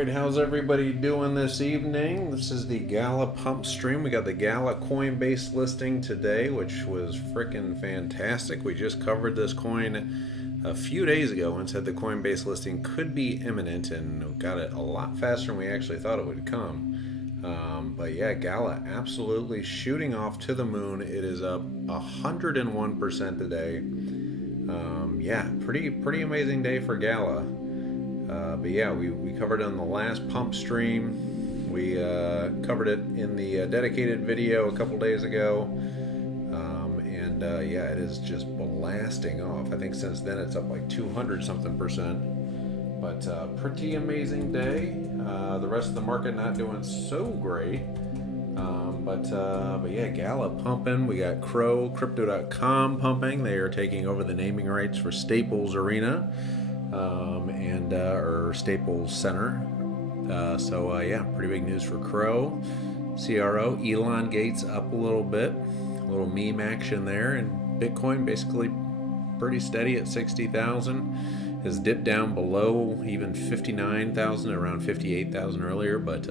Alright, how's everybody doing this evening? This is the GALA Pump stream. We got the GALA Coinbase listing today, which was freaking fantastic. We just covered this coin a few days ago and said the Coinbase listing could be imminent, and got it a lot faster than we actually thought it would come. But yeah, GALA absolutely shooting off to the moon. It is up 101% today. Yeah, pretty amazing day for GALA. But yeah, we covered it on the last pump stream. We covered it in the dedicated video a couple days ago. And yeah, it is just blasting off. I think since then it's up like 200 something percent. But pretty amazing day. The rest of the market not doing so great. But yeah, GALA pumping. We got Crypto.com pumping. They are taking over the naming rights for Staples Arena. Or Staples Center. Yeah, pretty big news for CRO. Elongate's up a little bit, a little meme action there, and Bitcoin basically pretty steady at 60,000. Has dipped down below even 59,000, around 58,000 earlier, but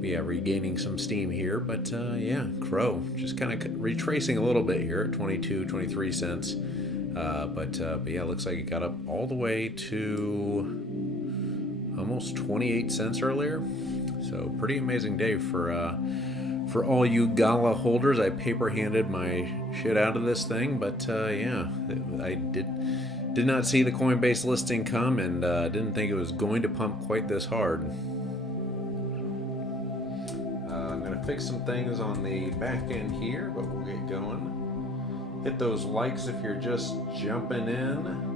yeah, regaining some steam here. But yeah, Crow just kind of retracing a little bit here at 22, 23 cents. But yeah, looks like it got up all the way to almost 28 cents earlier. So pretty amazing day for all you GALA holders. I paper handed my shit out of this thing, but yeah, I did not see the Coinbase listing come, and didn't think it was going to pump quite this hard. I'm gonna fix some things on the back end here, but we'll get going. Hit those likes if you're just jumping in.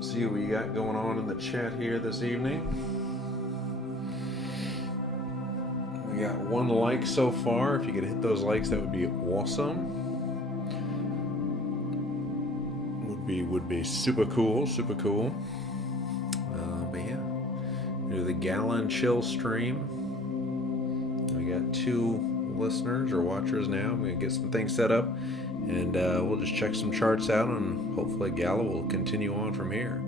See what we got going on in the chat here this evening. We got one like so far. If you could hit those likes, that would be awesome. Would be super cool. But yeah, do the GALA and Chill stream. We got 2 listeners or watchers now. I'm going to get some things set up, and we'll just check some charts out, and hopefully GALA will continue on from here.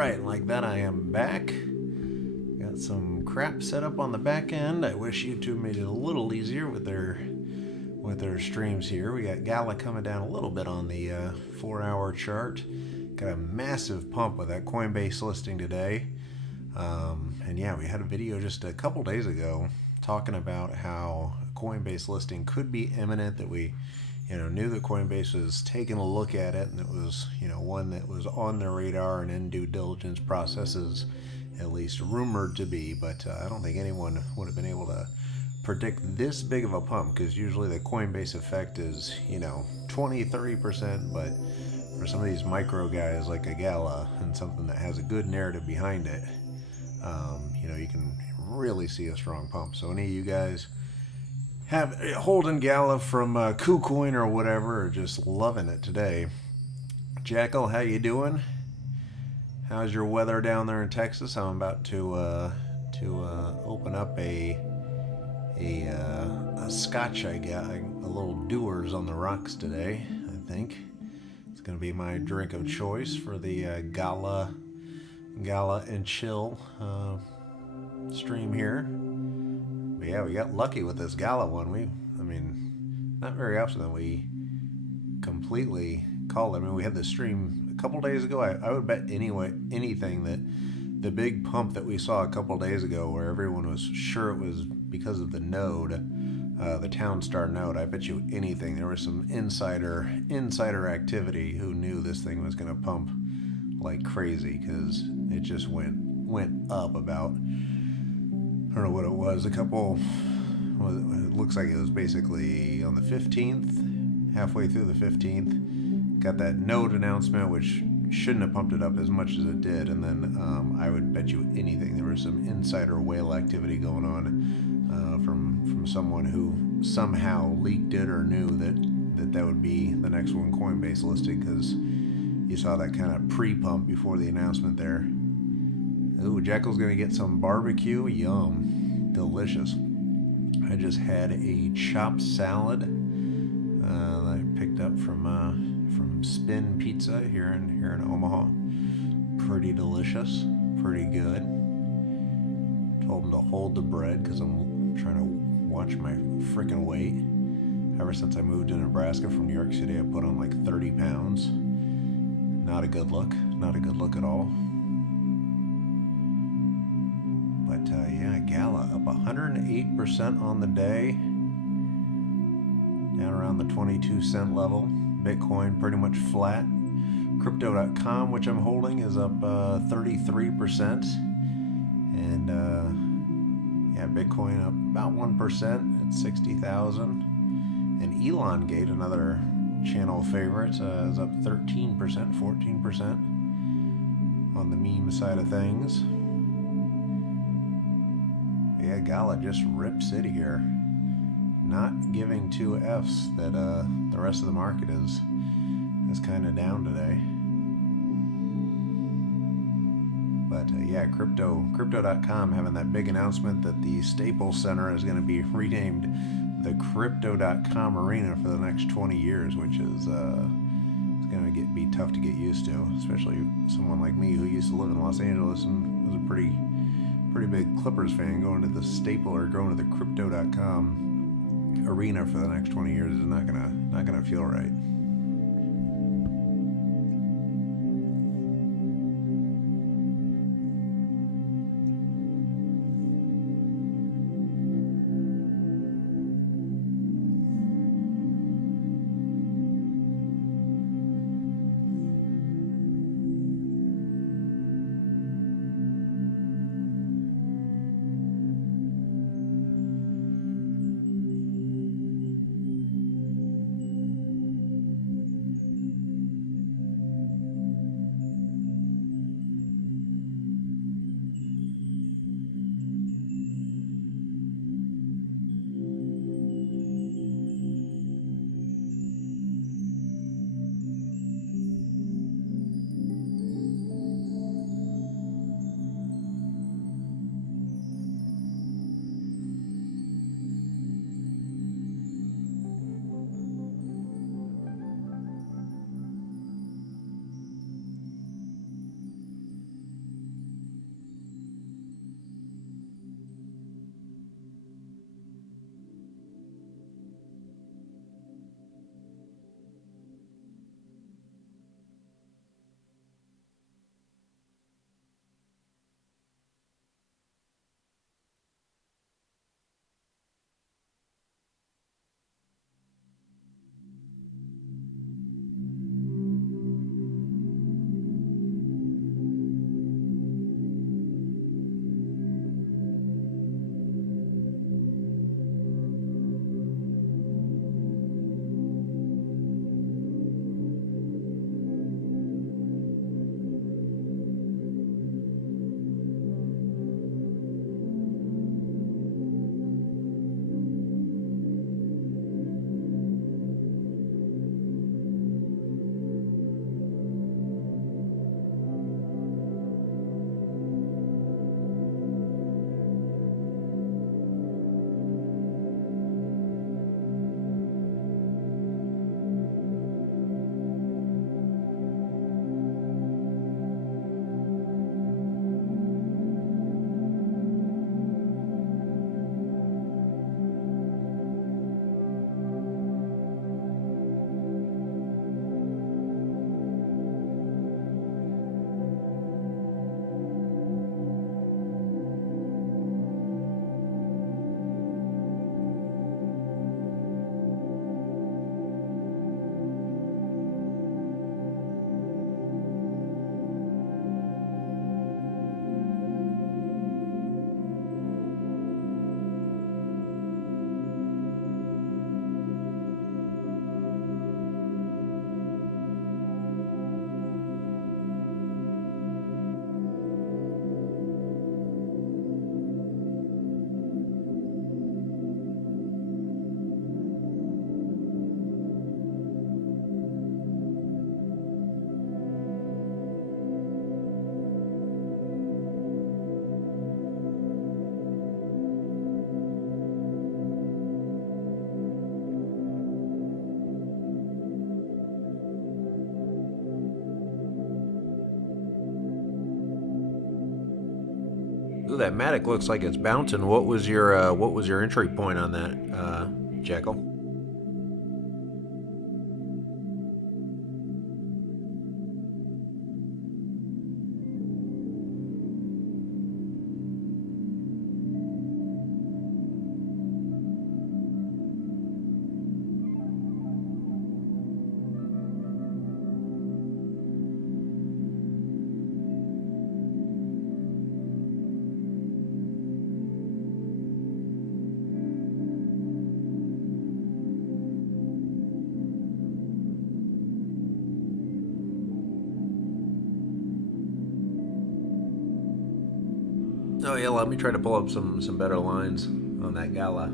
Alright, like that I am back. Got some crap set up on the back end. I wish YouTube made it a little easier with their streams here. We got GALA coming down a little bit on the 4-hour chart. Got a massive pump with that Coinbase listing today. And yeah, we had a video just a couple days ago talking about how a Coinbase listing could be imminent, that we knew that Coinbase was taking a look at it, and it was, one that was on their radar and in due diligence processes, at least rumored to be. But I don't think anyone would have been able to predict this big of a pump, because usually the Coinbase effect is, 20-30%, but for some of these micro guys like a GALA and something that has a good narrative behind it, you can really see a strong pump. So any of you guys holding GALA from KuCoin or whatever, are just loving it today. Jackal, how you doing? How's your weather down there in Texas? I'm about to open up a scotch I got, a little Dewar's on the rocks today. I think it's going to be my drink of choice for the GALA and chill stream here. But yeah, we got lucky with this GALA one. Not very often that we completely call it. We had this stream a couple days ago. I would bet anything that the big pump that we saw a couple days ago, where everyone was sure it was because of the node, the Townstar node, I bet you anything there was some insider activity who knew this thing was going to pump like crazy, because it just went up about, I don't know what it was, it looks like it was basically on the 15th, halfway through the 15th, got that node announcement, which shouldn't have pumped it up as much as it did, and then I would bet you anything there was some insider whale activity going on from someone who somehow leaked it or knew that would be the next one Coinbase listed, because you saw that kind of pre-pump before the announcement there. Ooh, Jackal's gonna get some barbecue. Yum, delicious. I just had a chopped salad that I picked up from Spin Pizza here in Omaha. Pretty delicious, pretty good. Told him to hold the bread because I'm trying to watch my freaking weight. Ever since I moved to Nebraska from New York City, I put on like 30 pounds. Not a good look. Not a good look at all. But yeah, GALA up 108% on the day. Down around the 22-cent level. Bitcoin pretty much flat. Crypto.com, which I'm holding, is up 33%. And yeah, Bitcoin up about 1% at 60,000. And Elongate, another channel favorite, is up 13%, 14% on the meme side of things. Yeah, GALA just Rip City here. Not giving two F's that the rest of the market is kind of down today. But yeah, Crypto.com having that big announcement that the Staples Center is going to be renamed the Crypto.com Arena for the next 20 years, which is going to be tough to get used to, especially someone like me who used to live in Los Angeles and was a pretty big Clippers fan. Going to the going to the Crypto.com Arena for the next 20 years is not gonna feel right. Ooh, that Matic looks like it's bouncing. What was your entry point on that, Jekyll? Oh yeah, let me try to pull up some better lines on that Gala.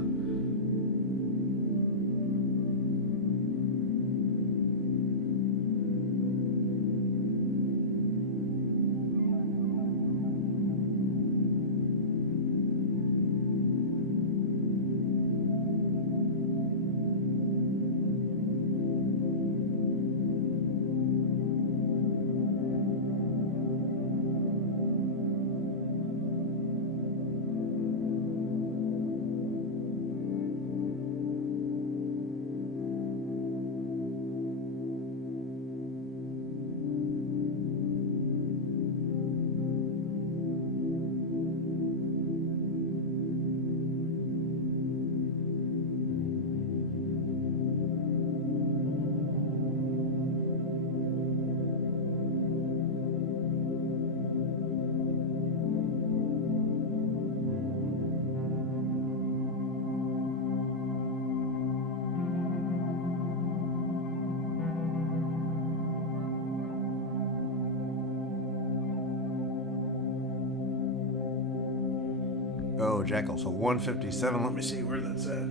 Oh, Jekyll. So 157. Let me see where that's at.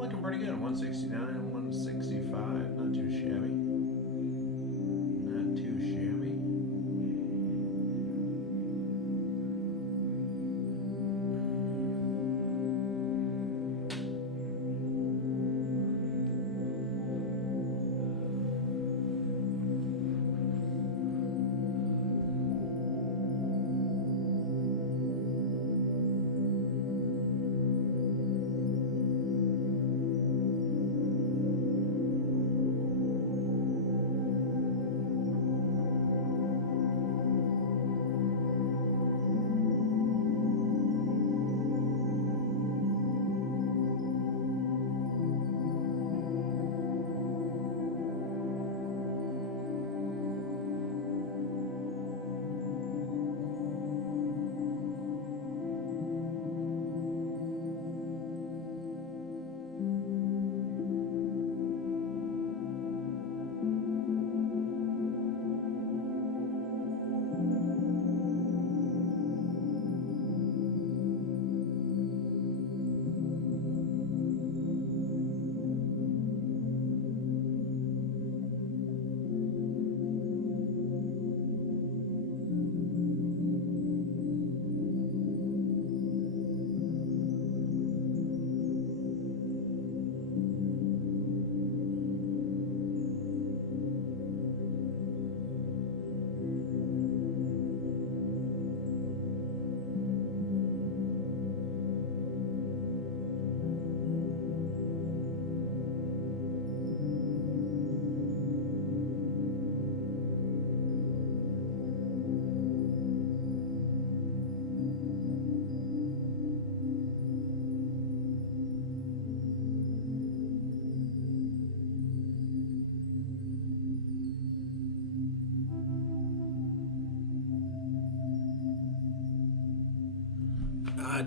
Looking pretty good. 169, 165. Not too shabby. Not too shabby.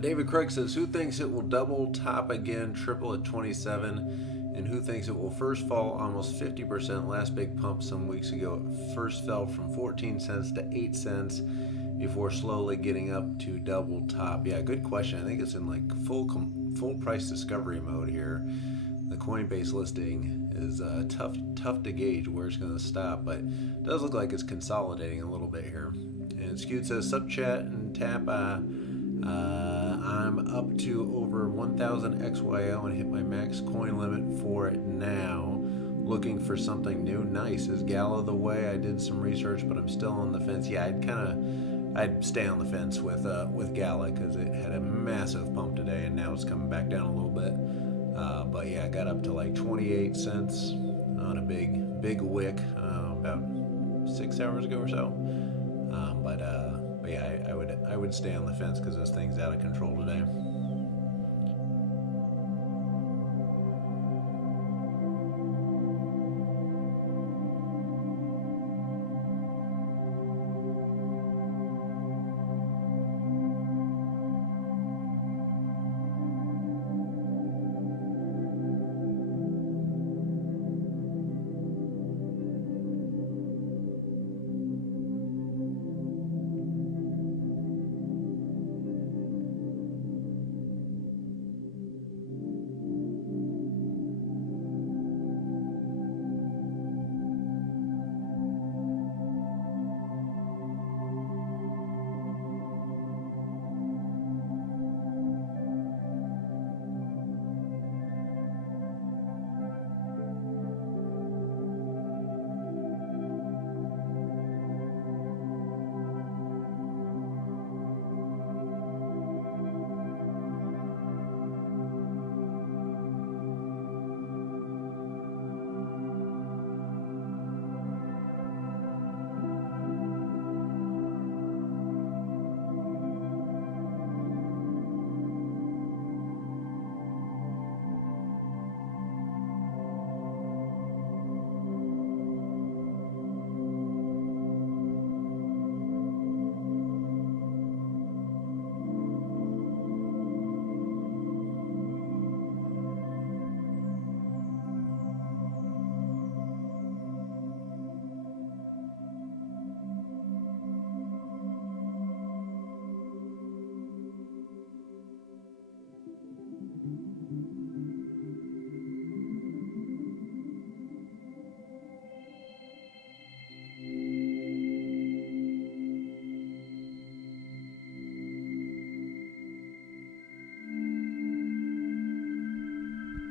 David Craig says, who thinks it will double, top again, triple at 27? And who thinks it will first fall almost 50%? Last big pump some weeks ago, it first fell from 14 cents to 8 cents before slowly getting up to double top. Yeah, good question. I think it's in like full price discovery mode here. The Coinbase listing is tough to gauge where it's going to stop, but it does look like it's consolidating a little bit here. And Skewed says, sub chat and tap. I'm up to over 1,000 XYO and hit my max coin limit for it now. looking for something new. Nice. Is GALA the way? I did some research, but I'm still on the fence. Yeah, I'd stay on the fence with GALA because it had a massive pump today, and now it's coming back down a little bit. But yeah, I got up to like 28 cents on a big wick about 6 hours ago or so. But yeah, I would stay on the fence because this thing's out of control today.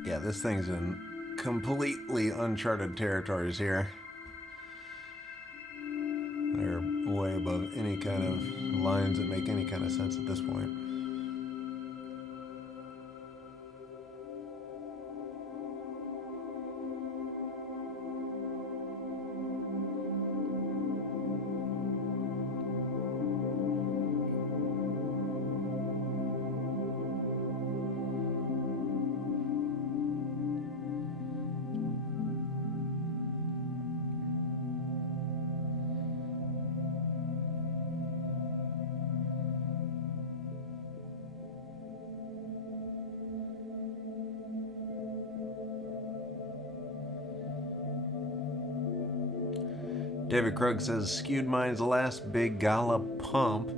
Yeah, this thing's in completely uncharted territories here. They're way above any kind of lines that make any kind of sense at this point. David Krug says, skewed mine's last big GALA pump.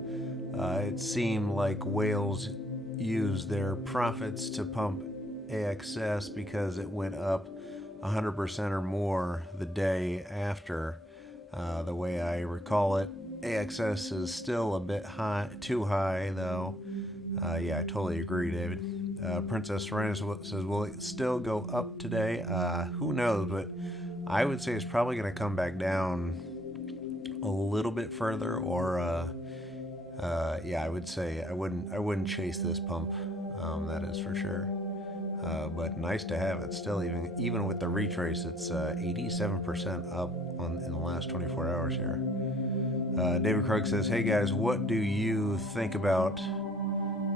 It seemed like whales used their profits to pump AXS because it went up 100% or more the day after. The way I recall it, AXS is still a bit high, too high though. Yeah, I totally agree, David. Princess Serena says, will it still go up today? Who knows, but I would say it's probably going to come back down a little bit further, or yeah, I would say I wouldn't chase this pump. That is for sure. But nice to have it. Still, even with the retrace, it's 87% up in the last 24 hours here. David Krug says, "Hey guys, what do you think about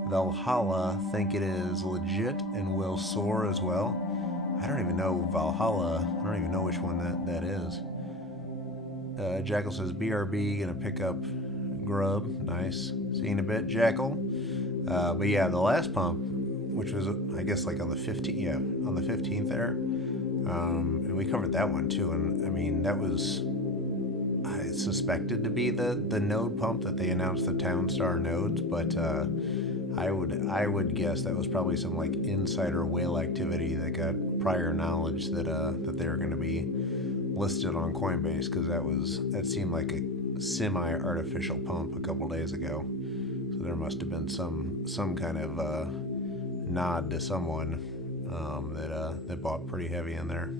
Valhalla? Think it is legit and will soar as well?" I don't even know Valhalla. I don't even know which one that is. Jackal says, BRB gonna pick up grub. Nice. See you in a bit, Jackal. But yeah, the last pump, which was I guess like on the 15th, yeah, on the 15th there, and we covered that one too. And I mean, that was suspected to be the node pump that they announced, the Townstar nodes, but I would guess that was probably some like insider whale activity that got prior knowledge that they were going to be listed on Coinbase, because that seemed like a semi-artificial pump a couple days ago. So there must have been some kind of nod to someone that bought pretty heavy in there.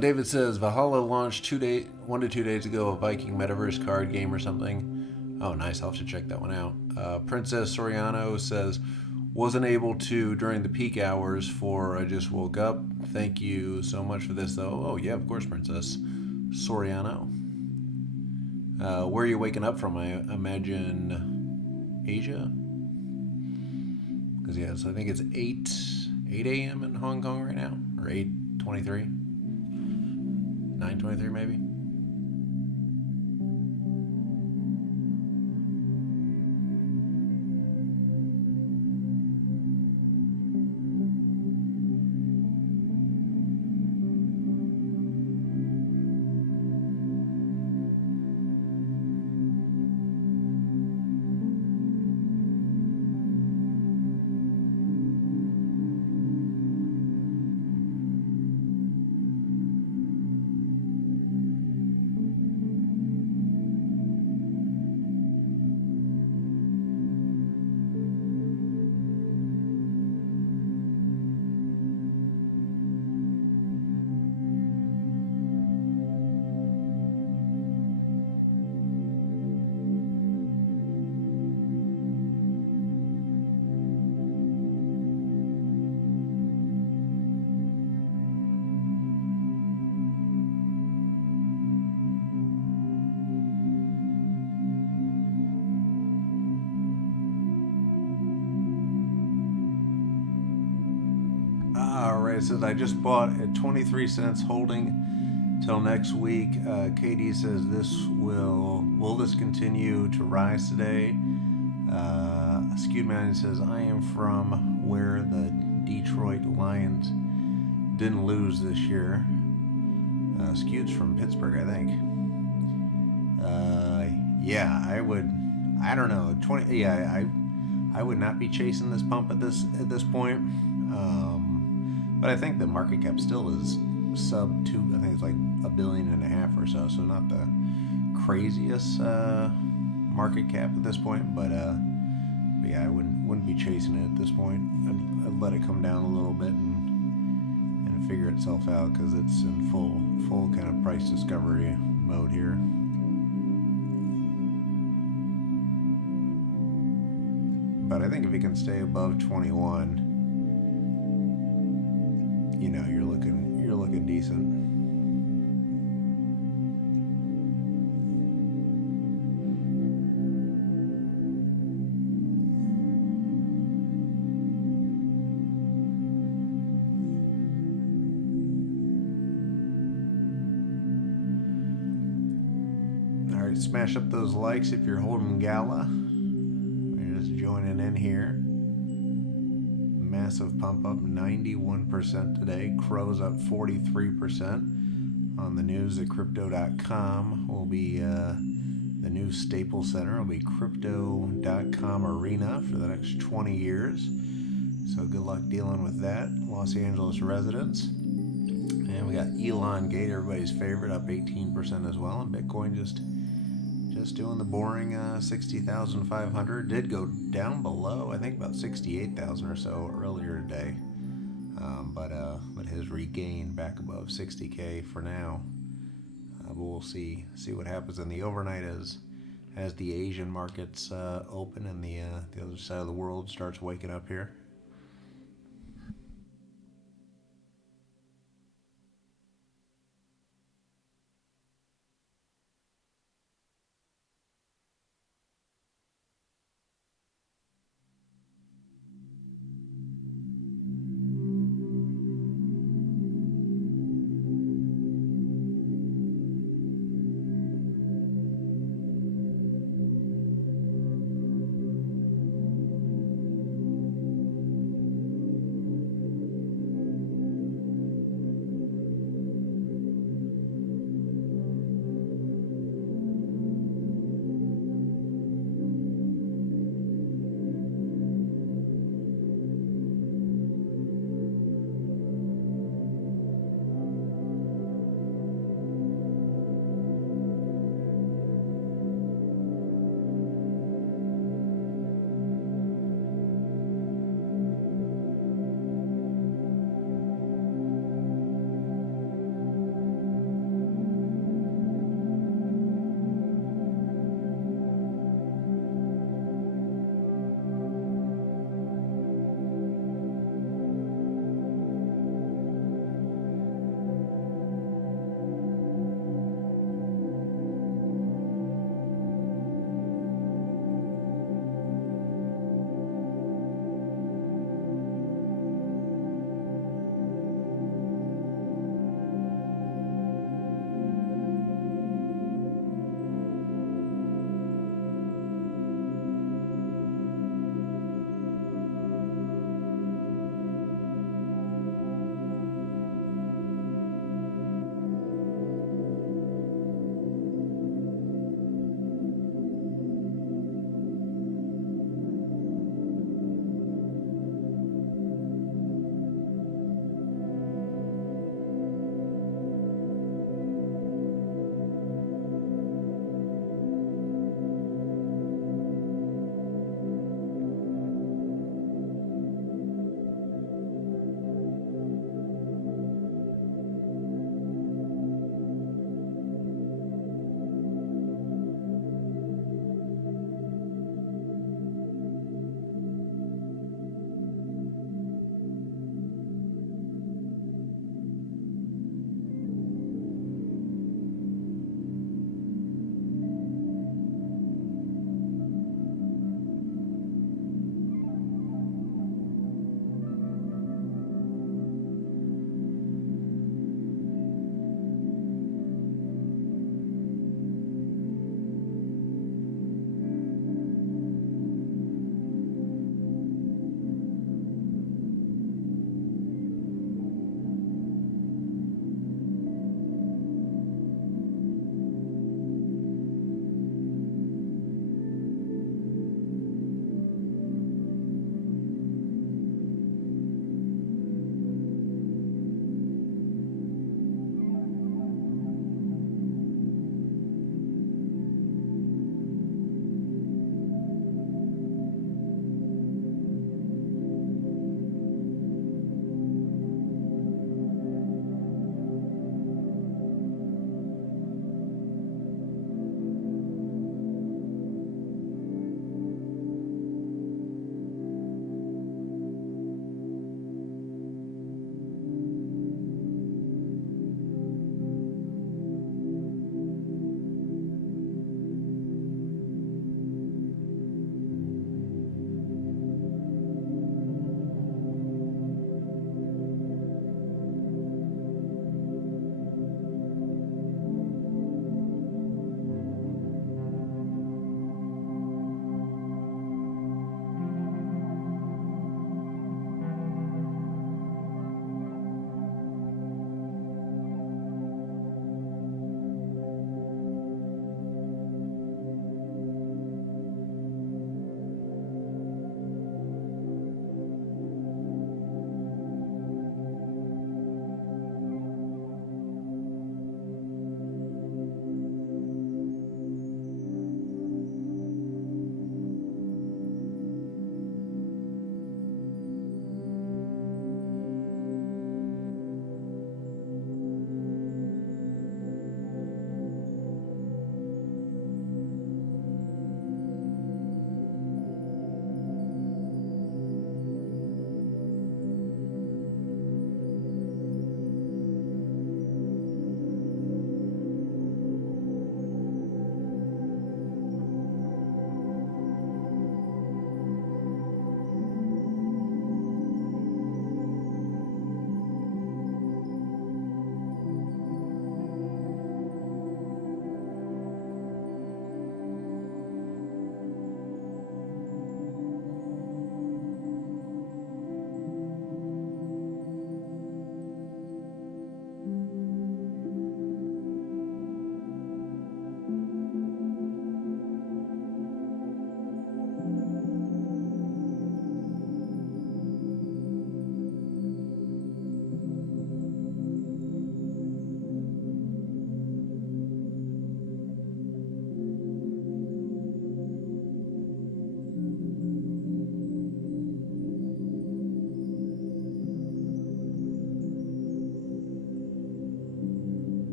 David says Valhalla launched 1 to 2 days ago. A Viking Metaverse card game or something. Oh, nice! I'll have to check that one out. Princess Soriano says wasn't able to during the peak hours for I just woke up. Thank you so much for this though. Oh yeah, of course, Princess Soriano. Where are you waking up from? I imagine Asia. Because yeah, so I think it's 8 a.m. in Hong Kong right now, or 8:23, 9:23 maybe. Alright, it says I just bought at 23 cents holding till next week. KD says will this continue to rise today? Skewed Man says I am from where the Detroit Lions didn't lose this year. Skewed's from Pittsburgh, I think. Yeah, I don't know. 20. Yeah, I would not be chasing this pump at this point. But I think the market cap still is sub two. I think it's like $1.5 billion or so. So not the craziest market cap at this point. But yeah, I wouldn't be chasing it at this point. I'd let it come down a little bit and figure itself out because it's in full kind of price discovery mode here. But I think if it can stay above 21, you know, you're looking decent. All right, smash up those likes if you're holding Gala. You're just joining in here. Massive pump up, 91% today. Crow's up 43%. On the news at crypto.com will be the new Staples Center will be crypto.com arena for the next 20 years. So good luck dealing with that. Los Angeles residents. And we got Elon Gate, everybody's favorite, up 18% as well. And Bitcoin just doing the boring 60,500. Did go down below, I think about 68,000 or so earlier today, but has regained back above 60K for now. But we'll see what happens in the overnight as the Asian markets open and the other side of the world starts waking up here.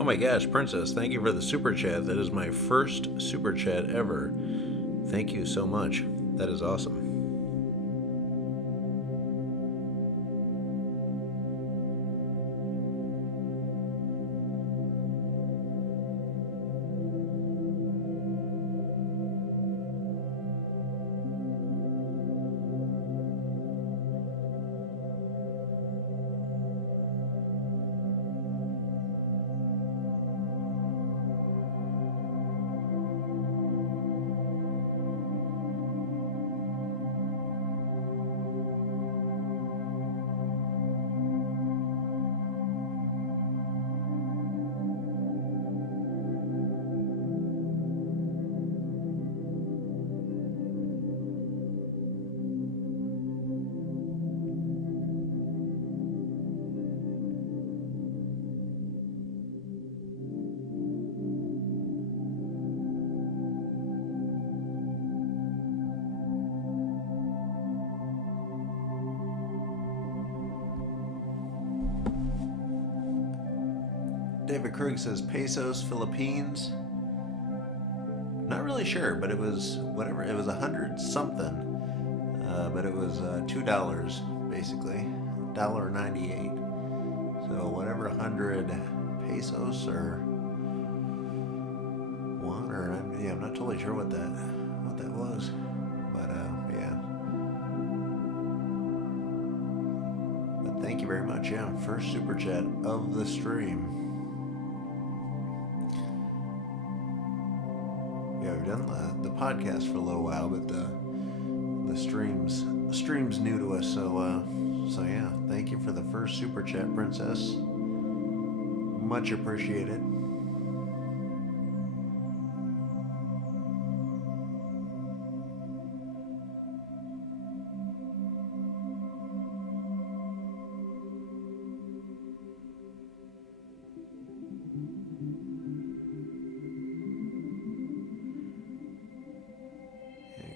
Oh my gosh, Princess, thank you for the super chat. That is my first super chat ever. Thank you so much. That is awesome. David Krug says pesos, Philippines. Not really sure, but it was whatever. It was 100 something, but it was $2 basically, $1.98. So whatever 100 pesos or one, or yeah, I'm not totally sure what that was, but yeah. But thank you very much. Yeah, first super chat of the stream. Yeah, we've done the podcast for a little while, but the stream's new to us. So yeah, thank you for the first super chat, Princess. Much appreciated.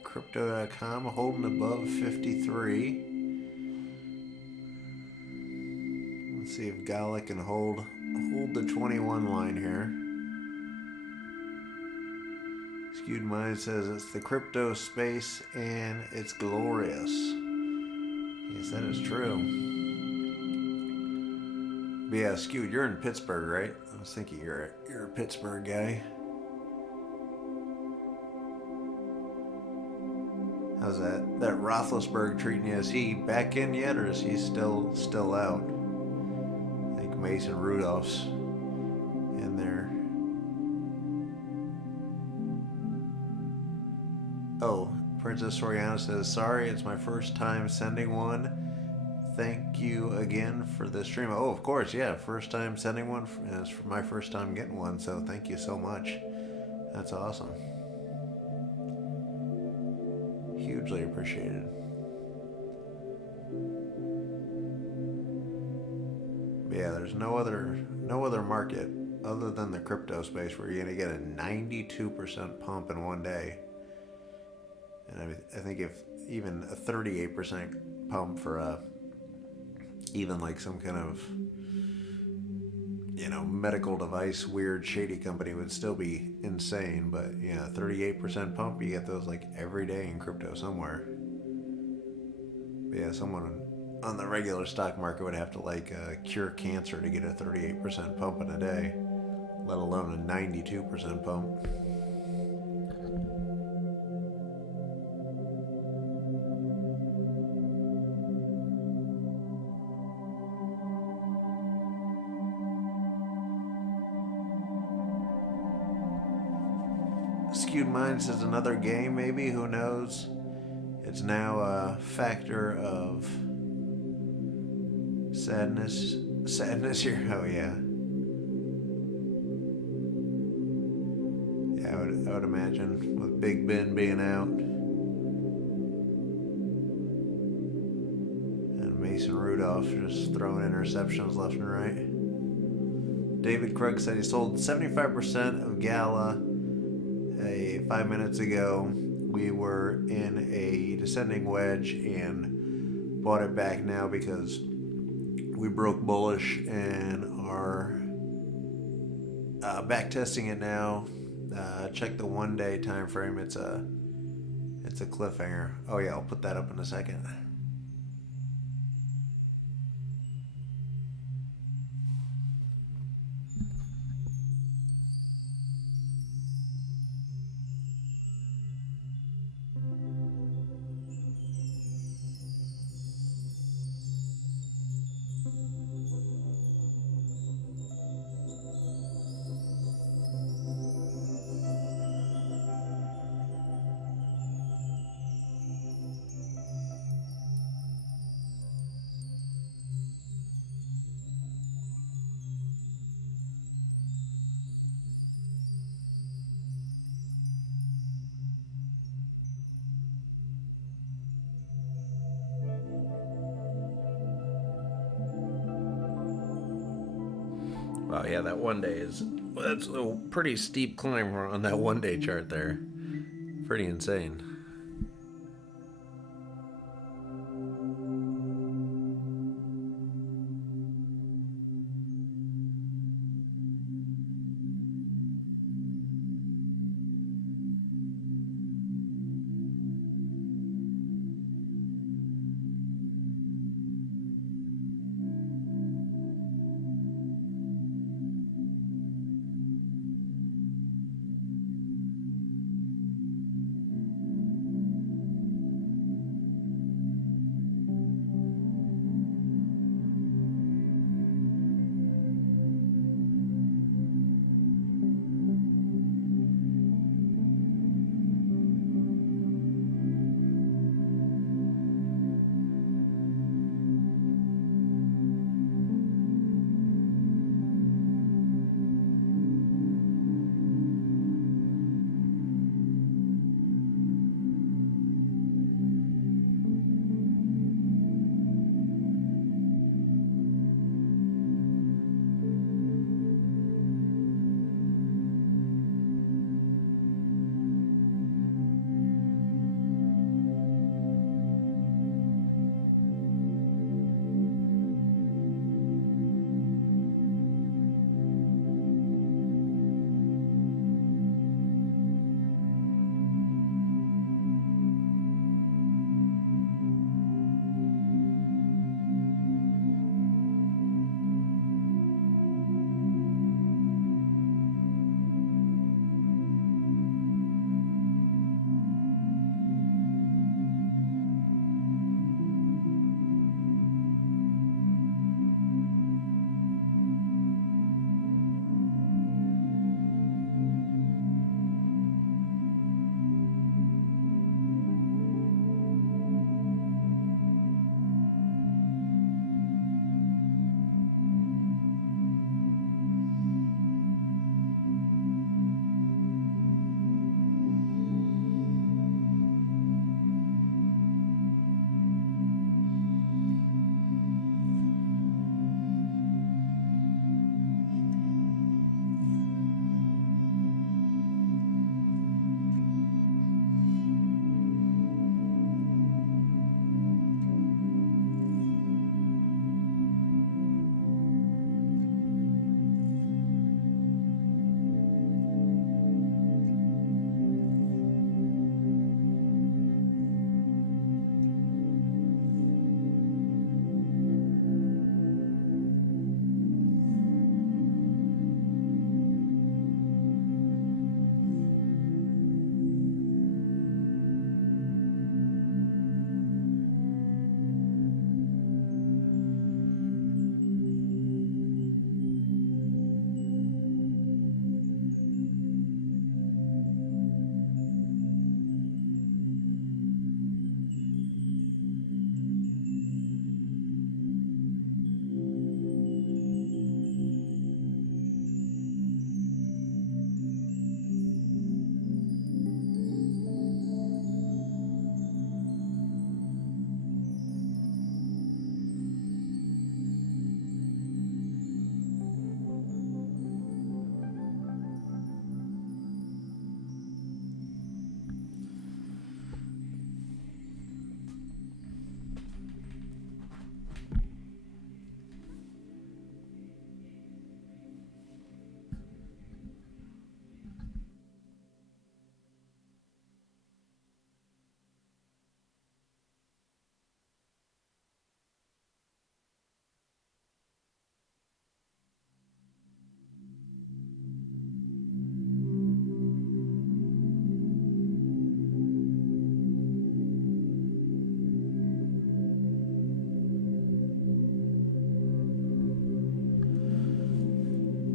Crypto.com holding above 53. Let's see if GALA can hold the 21 line here. Skewed Mind says it's the crypto space and it's glorious. Yes, that is true. But yeah, Skewed, you're in Pittsburgh, right? I was thinking you're a Pittsburgh guy. How's that Roethlisberger treating you? Is he back in yet, or is he still out? I think Mason Rudolph's in there. Oh, Princess Soriano says, sorry, it's my first time sending one. Thank you again for the stream. Oh, of course, yeah, first time sending one. It's for my first time getting one, so thank you so much. That's awesome. Hugely appreciated. But yeah, there's no other market other than the crypto space where you're gonna get a 92% pump in one day. And I think if even a 38% pump for even like some kind of medical device, weird shady company would still be insane. But yeah, 38% pump, you get those like every day in crypto somewhere. But yeah, someone on the regular stock market would have to like cure cancer to get a 38% pump in a day, let alone a 92% pump. Skewed Mind says another game, maybe, who knows? It's now a factor of sadness here. Oh yeah. Yeah, I would imagine with Big Ben being out and Mason Rudolph just throwing interceptions left and right. David Krug said he sold 75% of GALA 5 minutes ago. We were in a descending wedge and bought it back now because we broke bullish and our Back testing it now. Check the 1 day time frame. It's a cliffhanger. Oh yeah, I'll put that up in a second. Wow, yeah, that 1 day that's a pretty steep climb on that 1 day chart there. Pretty insane.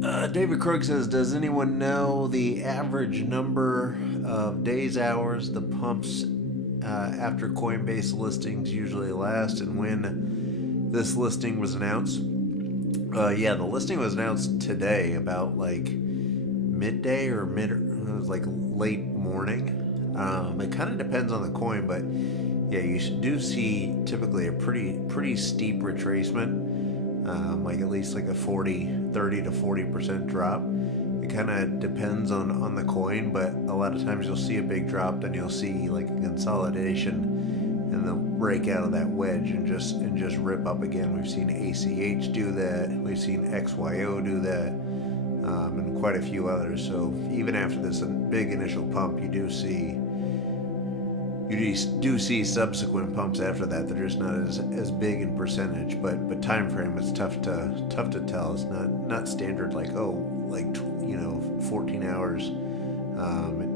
David Krug says, does anyone know the average number of days, hours the pumps after Coinbase listings usually last, and when this listing was announced? Yeah, the listing was announced today about like midday or it was like late morning. It kind of depends on the coin, but yeah, you do see typically a pretty steep retracement. Like at least like a 30 to 40% drop. It kind of depends on the coin, but a lot of times you'll see a big drop, then you'll see like a consolidation, and they'll break out of that wedge and just rip up again. We've seen ACH do that. We've seen XYO do that, and quite a few others. So even after this big initial pump, you do see subsequent pumps after that. They're just not as big in percentage, but time frame is tough to tell. It's not standard like 14 hours.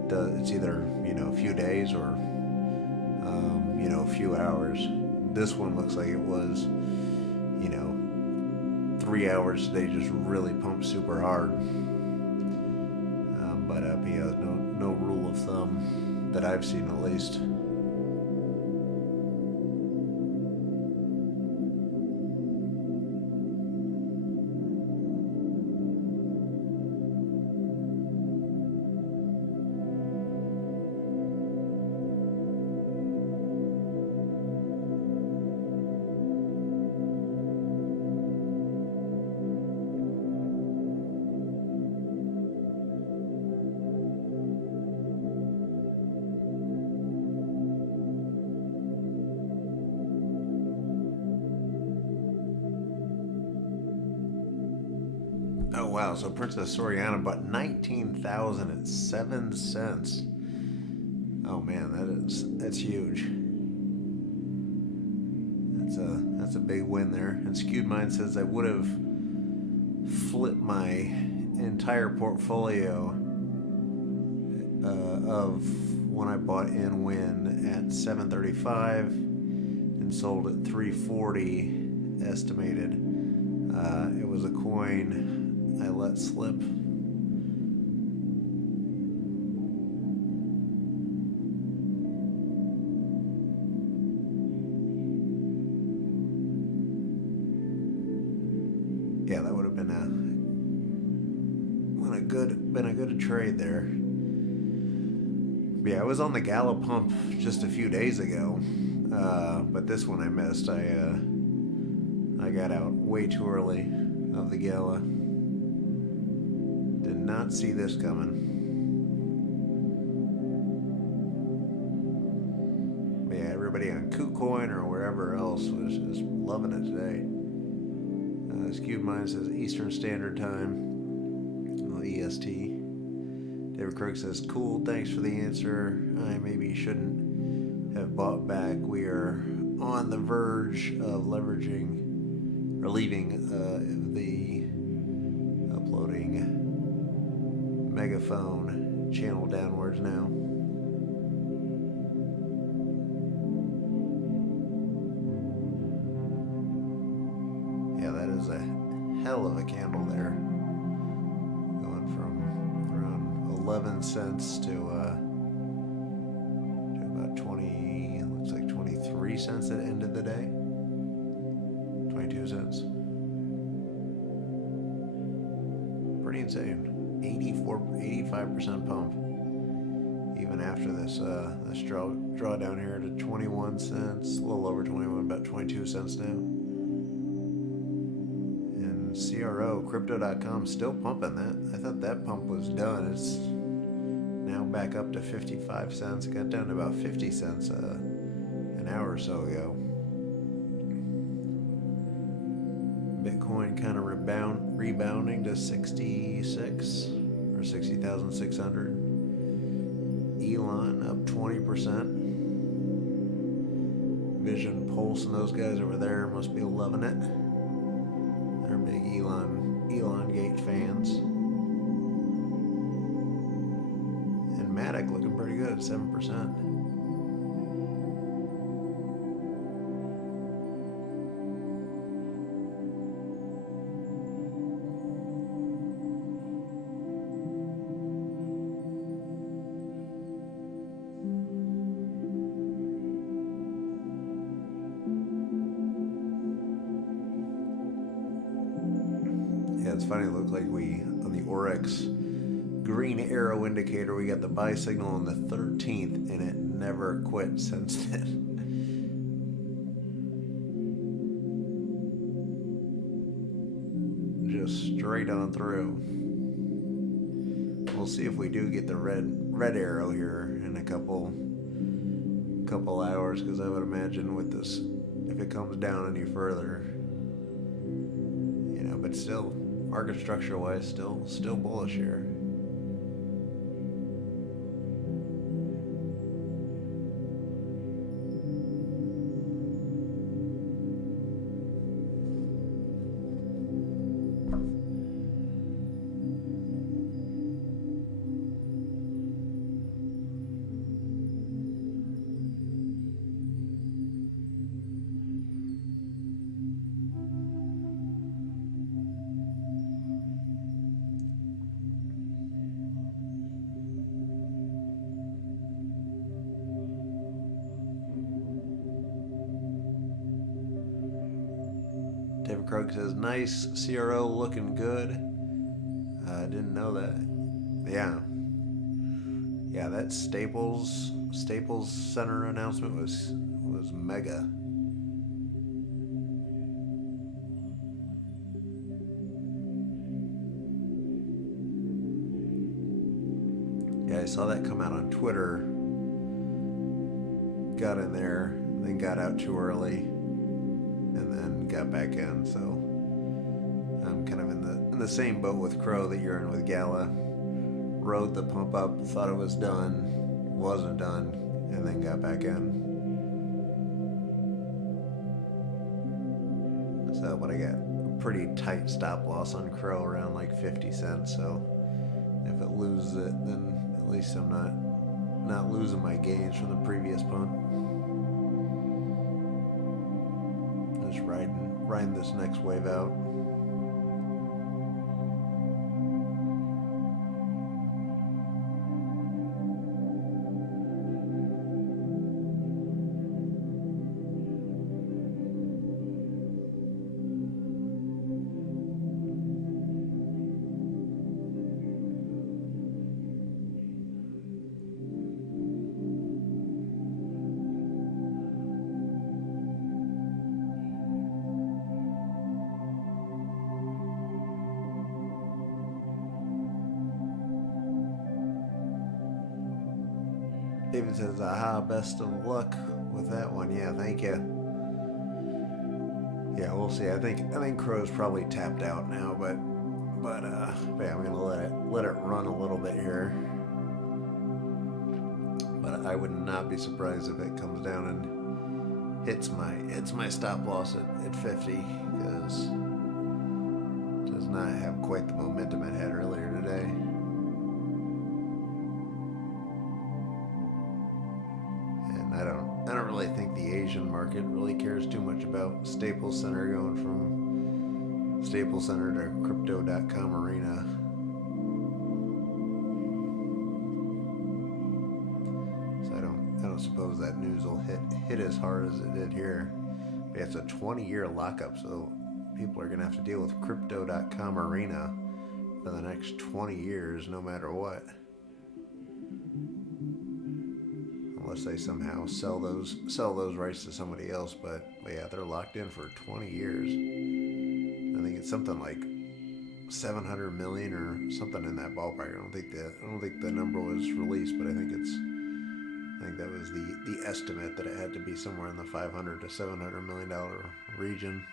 It's either a few days or a few hours. This one looks like it was 3 hours. They just really pumped super hard. But yeah, no rule of thumb that I've seen at least. Oh wow! So Princess Soriana bought 19,000 at 7 cents. Oh man, that's huge. That's a big win there. And Skewed Mind says I would have flipped my entire portfolio of when I bought in win at 735 and sold at 340 estimated. It was a coin I let slip. Yeah, that would have been a good trade there. But yeah, I was on the GALA Pump just a few days ago, but this one I missed. I got out way too early of the GALA. Did not see this coming. But yeah, everybody on KuCoin or wherever else was just loving it today. Skewed Mind says Eastern Standard Time. Well, EST. David Krug says, cool, thanks for the answer. I maybe shouldn't have bought back. We are on the verge of leveraging or leaving the uploading megaphone channel downwards now. Yeah, that is a hell of a candle there. Going from around 11 cents to about 20, it looks like 23 cents at the end of the day. 22 cents. Pretty insane. 85% pump. Even after this draw down here to 21 cents, a little over 21, about 22 cents now. And CRO, crypto.com, still pumping that. I thought that pump was done. It's now back up to 55 cents. It got down to about 50 cents an hour or so ago. Bitcoin kind of rebounding to 66 or 60,600. Elon up 20%. Vision, Pulse, and those guys over there must be loving it. They're big Elon Gate fans. And Matic looking pretty good at 7%. Yeah, it's funny. It looks like we, on the Oryx green arrow indicator, we got the buy signal on the 13th, and it never quit since then. Just straight on through. We'll see if we do get the red arrow here in a couple hours, because I would imagine with this, if it comes down any further, but still, market structure wise, still bullish here. David Krug says, nice CRO, looking good. I didn't know that. Yeah, that Staples Center announcement was mega. Yeah, I saw that come out on Twitter. Got in there, then got out too early, and then got back in. So I'm kind of in the same boat with Crow that you're in with Gala. Rode the pump up, thought it was done, wasn't done, and then got back in. So, but I got a pretty tight stop loss on Crow around like 50 cents. So if it loses it, then at least I'm not losing my gains from the previous pump. Just riding this next wave out. David says, aha, best of luck with that one. Yeah, thank you. Yeah, we'll see. I think Crow's probably tapped out now, but yeah, I'm gonna let it run a little bit here. But I would not be surprised if it comes down and hits my stop loss at 50, because it does not have quite the momentum it had earlier today. I don't really think the Asian market really cares too much about Staples Center going from Staples Center to Crypto.com Arena. So I don't suppose that news will hit as hard as it did here. But it's a 20-year lockup, so people are gonna have to deal with Crypto.com Arena for the next 20 years, no matter what. Unless they somehow sell those rights to somebody else, but yeah, they're locked in for 20 years. I think it's something like 700 million or something in that ballpark. I don't think the number was released, but I think that was the estimate, that it had to be somewhere in the 500 to 700 million dollar region.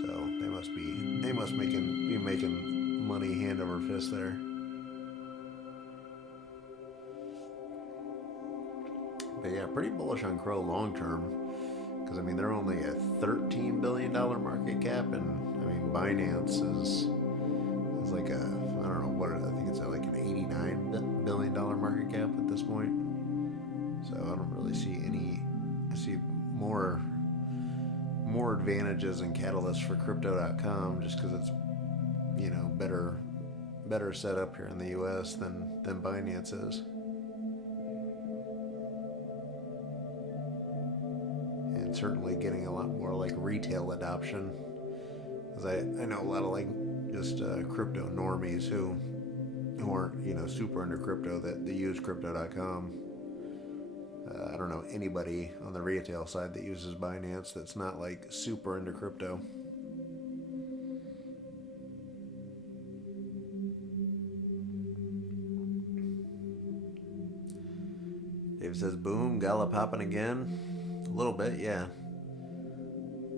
So they must be making money hand over fist there. But yeah, pretty bullish on Crow long term, because I mean they're only a $13 billion market cap, and I mean Binance is like I don't know what, I think it's at like an $89 billion market cap at this point. So I don't really see more advantages and catalysts for Crypto.com, just because it's better set up here in the U.S. than Binance is. Certainly getting a lot more like retail adoption. Because I know a lot of like just crypto normies who aren't, you know, super into crypto that use crypto.com. I don't know anybody on the retail side that uses Binance that's not like super into crypto. Dave says, boom, Gala popping again. A little bit, yeah.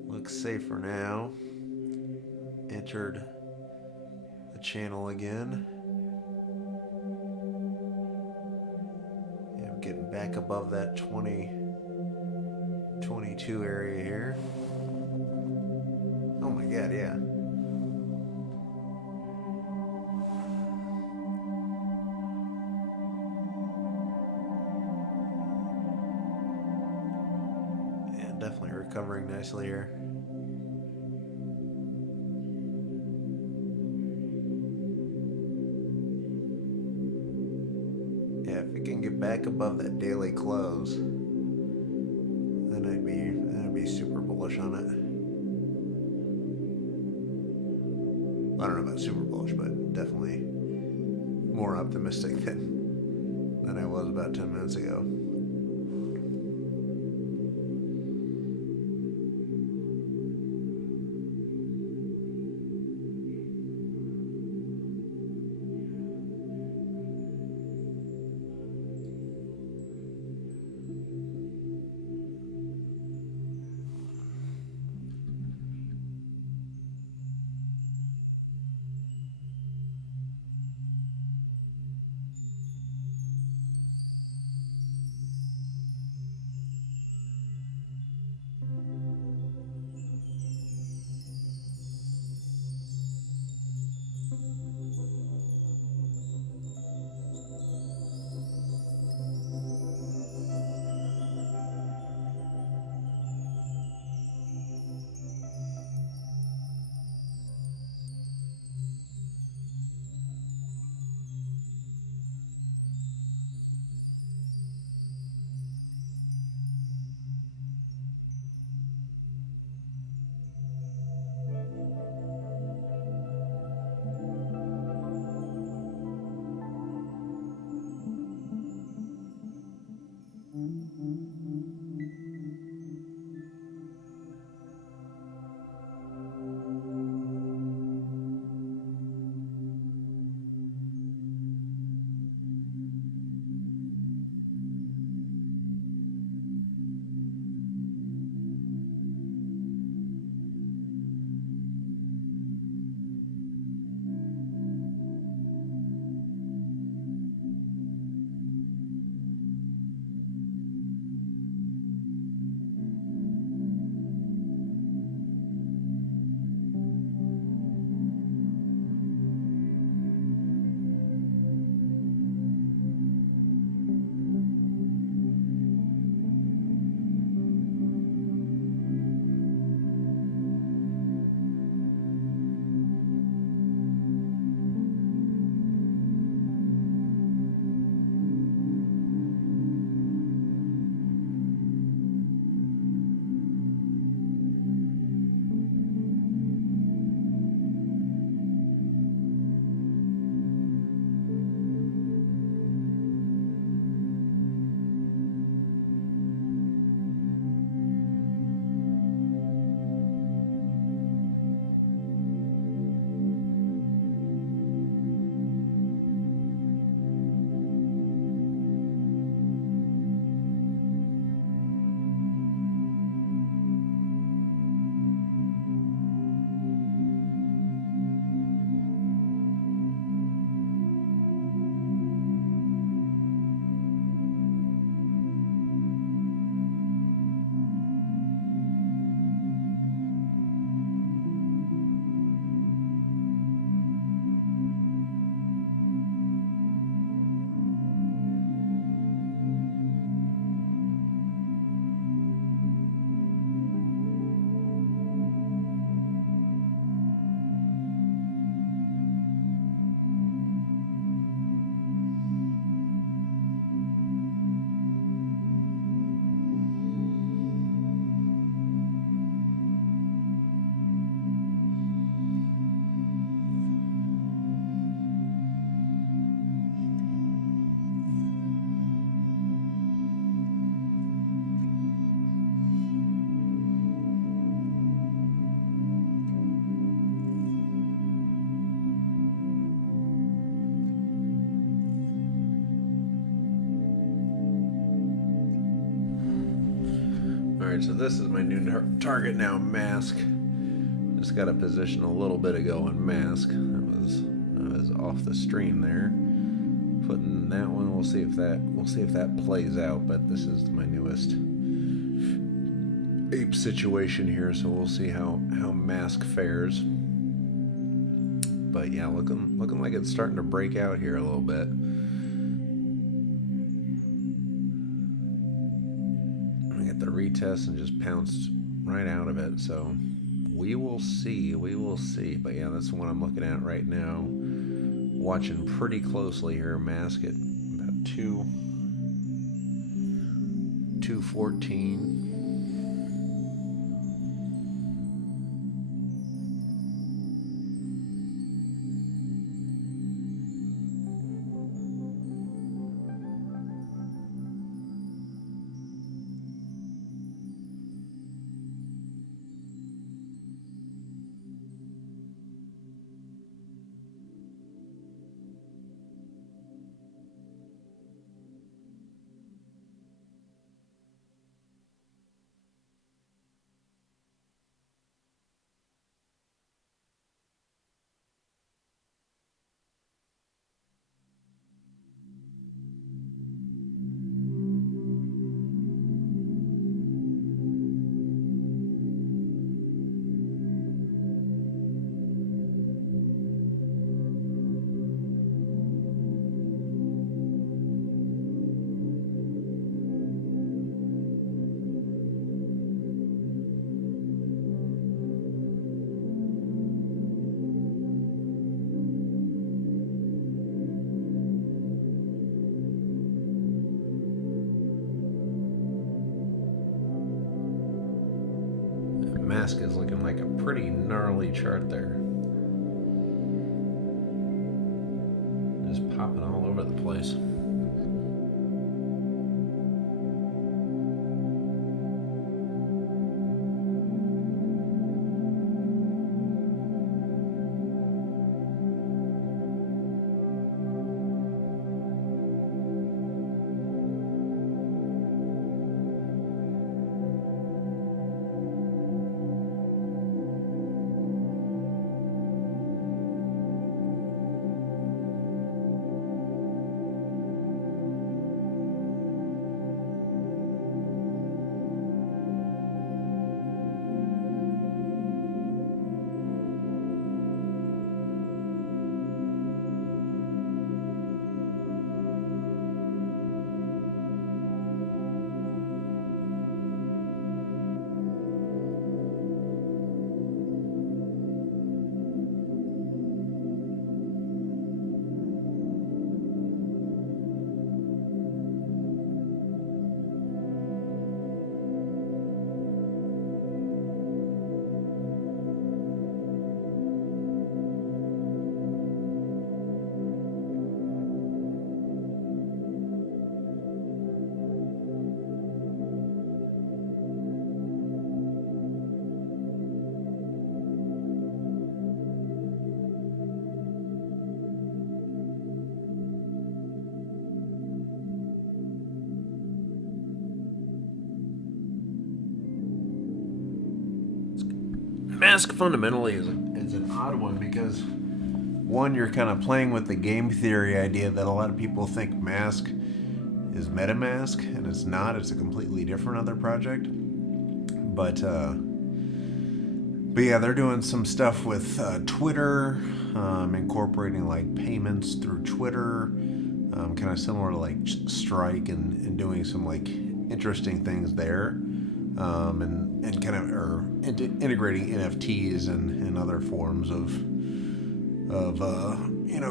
Looks safe for now. Entered the channel again. Yeah, I'm getting back above that 22 area here. Oh my god, yeah. Yeah, definitely recovering nicely here. Yeah, if it can get back above that daily close, then I'd be super bullish on it. I don't know about super bullish, but definitely more optimistic than I was about 10 minutes ago. Alright, so this is my new target now, mask. Just got a position a little bit ago on mask. I was off the stream there. Putting that one, we'll see if that plays out, but this is my newest ape situation here, so we'll see how mask fares. But yeah, looking like it's starting to break out here a little bit. I get the retest and just pounced right out of it, so we will see. But yeah, that's the one I'm looking at right now. Watching pretty closely here. Mask at about 214. Mask is looking like a pretty gnarly chart there. Just popping all over the place. Mask fundamentally is an odd one because, one, you're kind of playing with the game theory idea that a lot of people think Mask is MetaMask, and it's not. It's a completely different other project. But yeah, they're doing some stuff with Twitter, incorporating like payments through Twitter, kind of similar to like Strike, and doing some like interesting things there. And kind of integrating NFTs and other forms of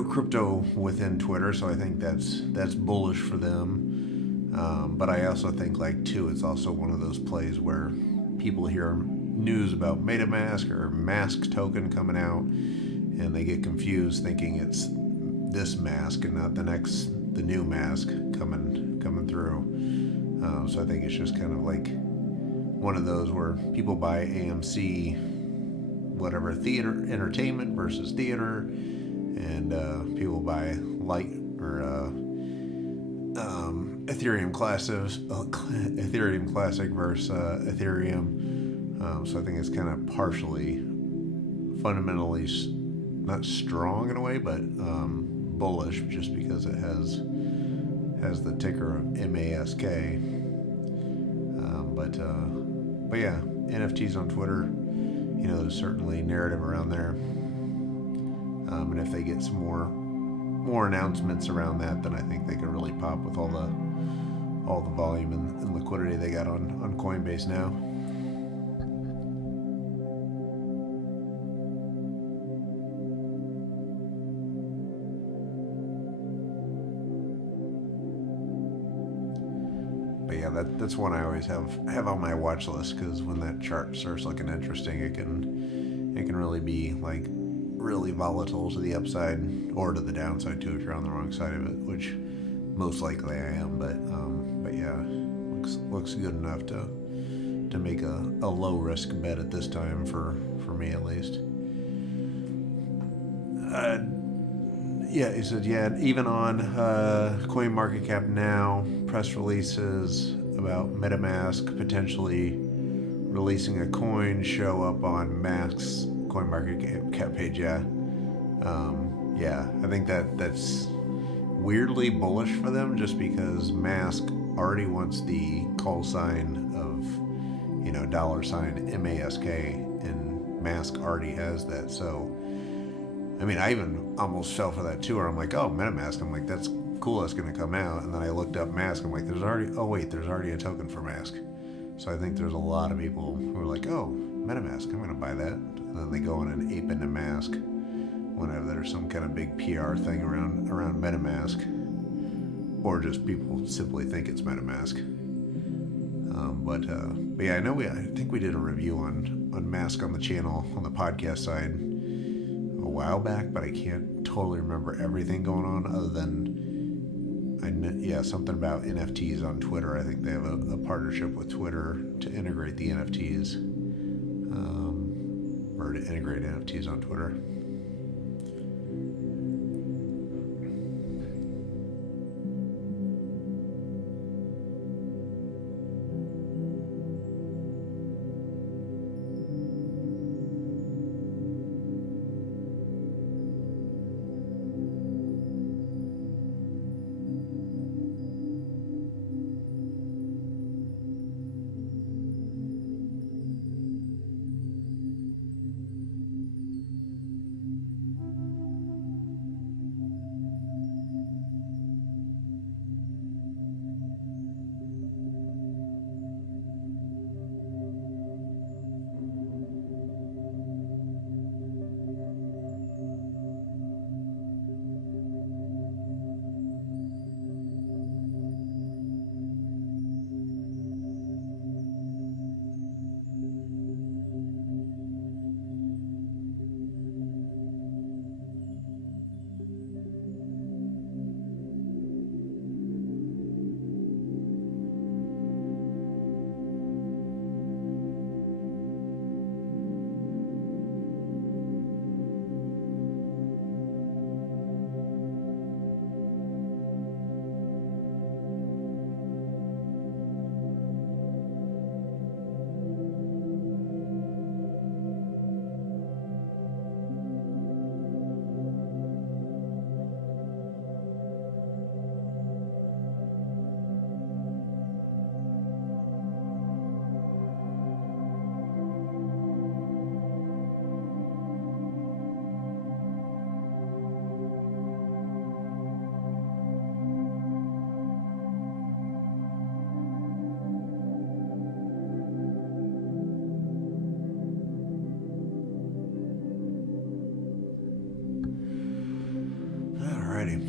crypto within Twitter. So I think that's bullish for them. But I also think like too, it's also one of those plays where people hear news about MetaMask or Mask token coming out, and they get confused thinking it's this mask and not the new mask coming through. So I think it's just kind of like one of those where people buy AMC, whatever, theater entertainment versus theater, and people buy light or Ethereum Classic versus Ethereum. So I think it's kind of partially, fundamentally, not strong in a way, but bullish, just because it has the ticker of MASK. But yeah, NFTs on Twitter. There's certainly narrative around there. And if they get some more announcements around that, then I think they could really pop with all the volume and liquidity they got on Coinbase now. But yeah, that's one I always have on my watch list, because when that chart starts looking interesting, it can really be like really volatile to the upside or to the downside too, if you're on the wrong side of it, which most likely I am. But yeah, looks good enough to make a low risk bet at this time for me at least. Yeah, he said, yeah, even on CoinMarketCap now, press releases about MetaMask potentially releasing a coin show up on Mask's CoinMarketCap page. Yeah, I think that's weirdly bullish for them, just because Mask already wants the call sign of $MASK, and Mask already has that. So I mean, I even almost fell for that too, where I'm like, oh, MetaMask. I'm like, that's cool, that's going to come out. And then I looked up Mask. I'm like, there's already a token for Mask. So I think there's a lot of people who are like, oh, MetaMask, I'm going to buy that. And then they go in and ape into Mask whenever there's some kind of big PR thing around MetaMask, or just people simply think it's MetaMask. But yeah, I think we did a review on Mask on the channel, on the podcast side, a while back, but I can't totally remember everything going on, other than something about NFTs on Twitter. I think they have a partnership with Twitter to integrate the NFTs, or to integrate NFTs on Twitter.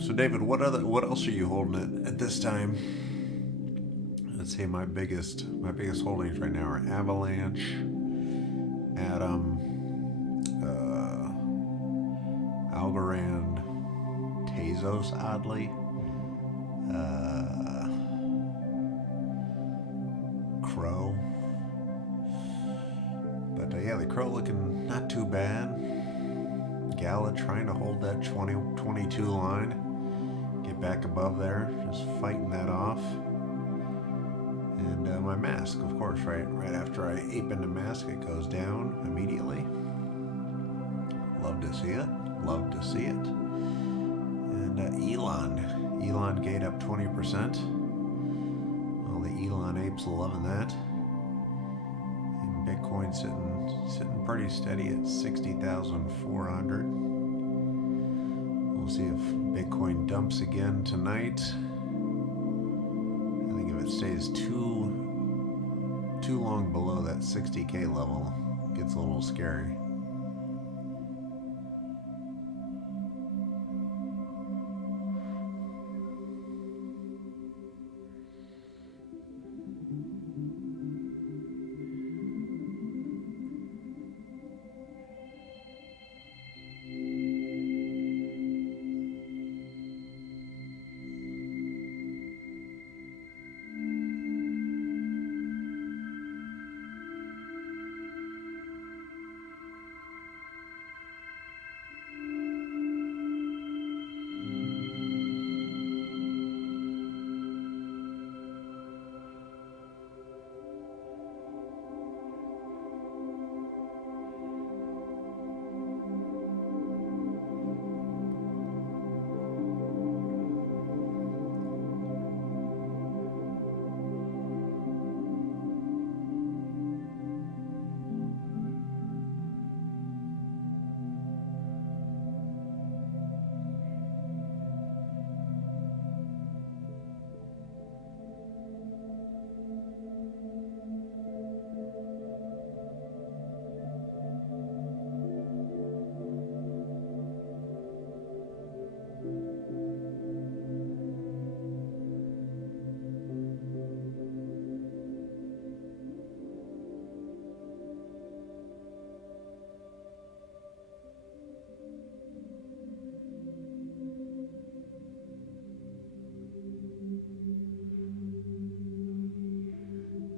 So David, what else are you holding at this time? Let's see, my biggest holdings right now are Avalanche, Atom, Algorand, Tezos, oddly, Crow. But yeah, the Crow looking not too bad. GALA trying to hold that 2022 line. Get back above there, just fighting that off. And my mask, of course, right after I ape into mask, it goes down immediately. Love to see it. Love to see it. And Elon gate up 20%. All the Elon apes loving that. And Bitcoin sitting pretty steady at 60,400. We'll see if Bitcoin dumps again tonight. I think if it stays too long below that 60K level, it gets a little scary.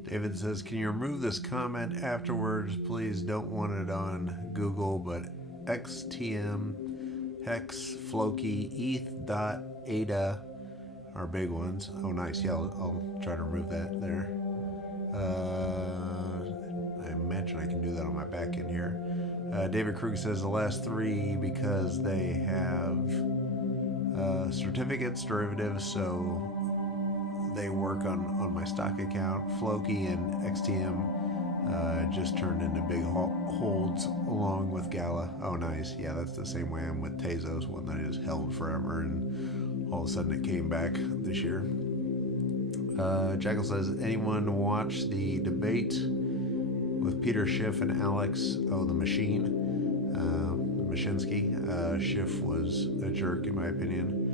David says, can you remove this comment afterwards? Please, don't want it on Google, but XTM, Hex, Floki, ETH, Dot, ADA are big ones. Oh, nice. Yeah, I'll try to remove that there. I imagine I can do that on my back end here. David Krug says the last three because they have certificates, derivatives, so they work on my stock account. Floki and XTM just turned into big holds along with GALA. Oh, nice. Yeah, that's the same way I'm with Tezos, one that I just held forever, and all of a sudden it came back this year. Jackal says, anyone watch the debate with Peter Schiff and Alex? Oh, the machine, Mashinsky. Schiff was a jerk, in my opinion.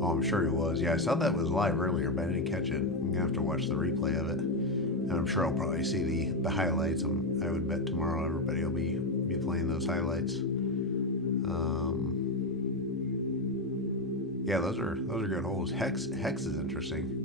Oh, I'm sure he was. Yeah, I saw that was live earlier, but I didn't catch it. I'm going to have to watch the replay of it. And I'm sure I'll probably see the highlights. I would bet tomorrow everybody will be playing those highlights. Yeah, those are good holes. Hex is interesting.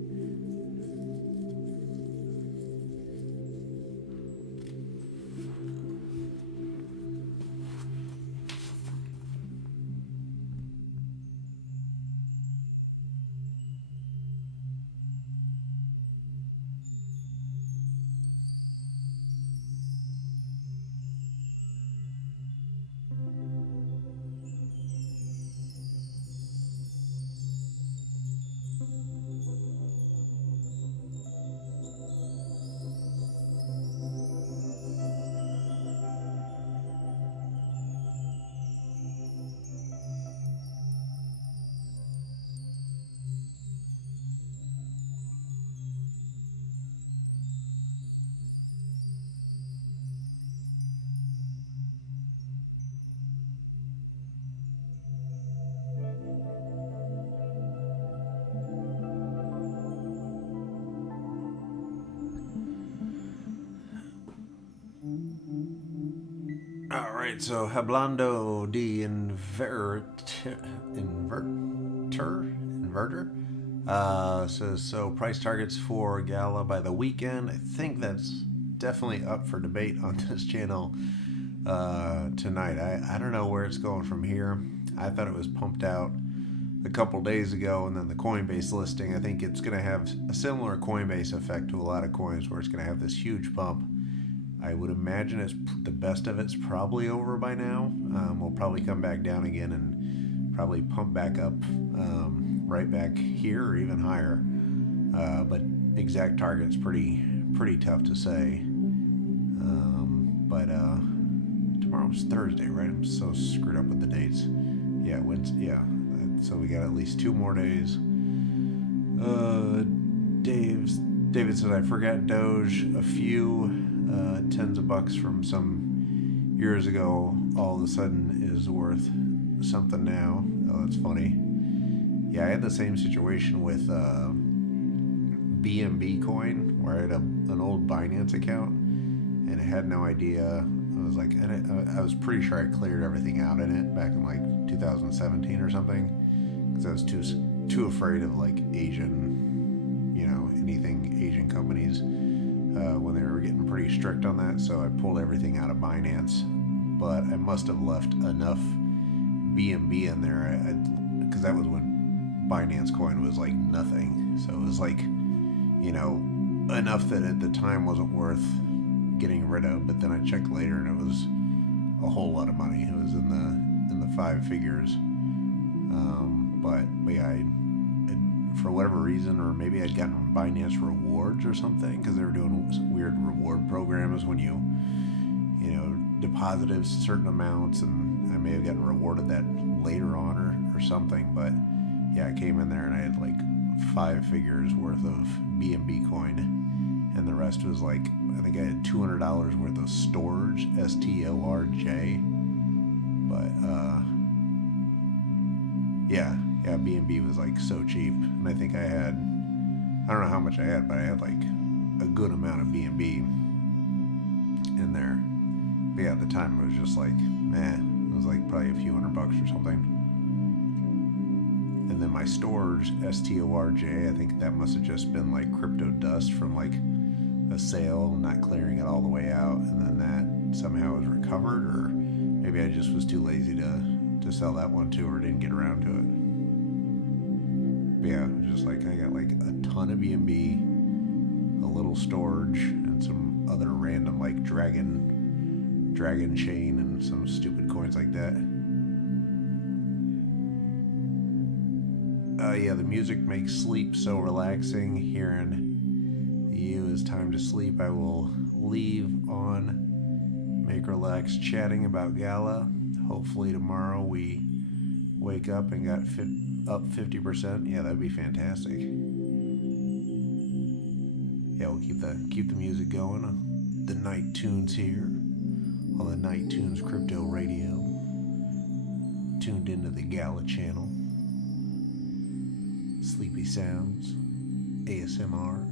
All right, so Hablando de Inverter says, so price targets for GALA by the weekend. I think that's definitely up for debate on this channel tonight. I don't know where it's going from here. I thought it was pumped out a couple days ago, and then the Coinbase listing. I think it's going to have a similar Coinbase effect to a lot of coins, where it's going to have this huge pump. I would imagine the best of it's probably over by now. We'll probably come back down again and probably pump back up right back here or even higher. But exact target's pretty tough to say. But tomorrow's Thursday, right? I'm so screwed up with the dates. Yeah, Wednesday. Yeah. So we got at least 2 more days. David said, I forgot Doge a few tens of bucks from some years ago all of a sudden is worth something now. Oh, that's funny. Yeah, I had the same situation with BNB coin, where I had an old Binance account and I had no idea. I was like, I was pretty sure I cleared everything out in it back in like 2017 or something, because I was too afraid of like Asian, anything Asian companies when they were getting pretty strict on that. So I pulled everything out of Binance, but I must have left enough BNB in there, because that was when Binance coin was like nothing. So it was like, enough that at the time wasn't worth getting rid of. But then I checked later and it was a whole lot of money. It was in the 5 figures. But yeah, for whatever reason, or maybe I'd gotten Binance rewards or something, because they were doing some weird reward programs when you deposited certain amounts, and I may have gotten rewarded that later on or something. But yeah, I came in there and I had like 5 figures worth of BNB coin, and the rest was like, I think I had $200 worth of storage, STORJ. But yeah, BNB was like so cheap, and I think I don't know how much I had, but I had like a good amount of BNB in there. But yeah, at the time it was just like, it was like probably a few $100 or something. And then my storage, STORJ, I think that must have just been like crypto dust from like a sale, not clearing it all the way out, and then that somehow was recovered, or maybe I just was too lazy to sell that one too, or didn't get around to it. But yeah, just like I got like a ton of BNB, a little storage, and some other random like dragon chain and some stupid coins like that. Yeah, the music makes sleep so relaxing. Hearing you is time to sleep. I will leave on Make Relax chatting about GALA. Hopefully tomorrow we wake up and got up 50%. Yeah, that'd be fantastic. Yeah, we'll keep the music going. The night tunes here on the Night Tunes Crypto Radio. Tuned into the GALA channel. Sleepy sounds, ASMR.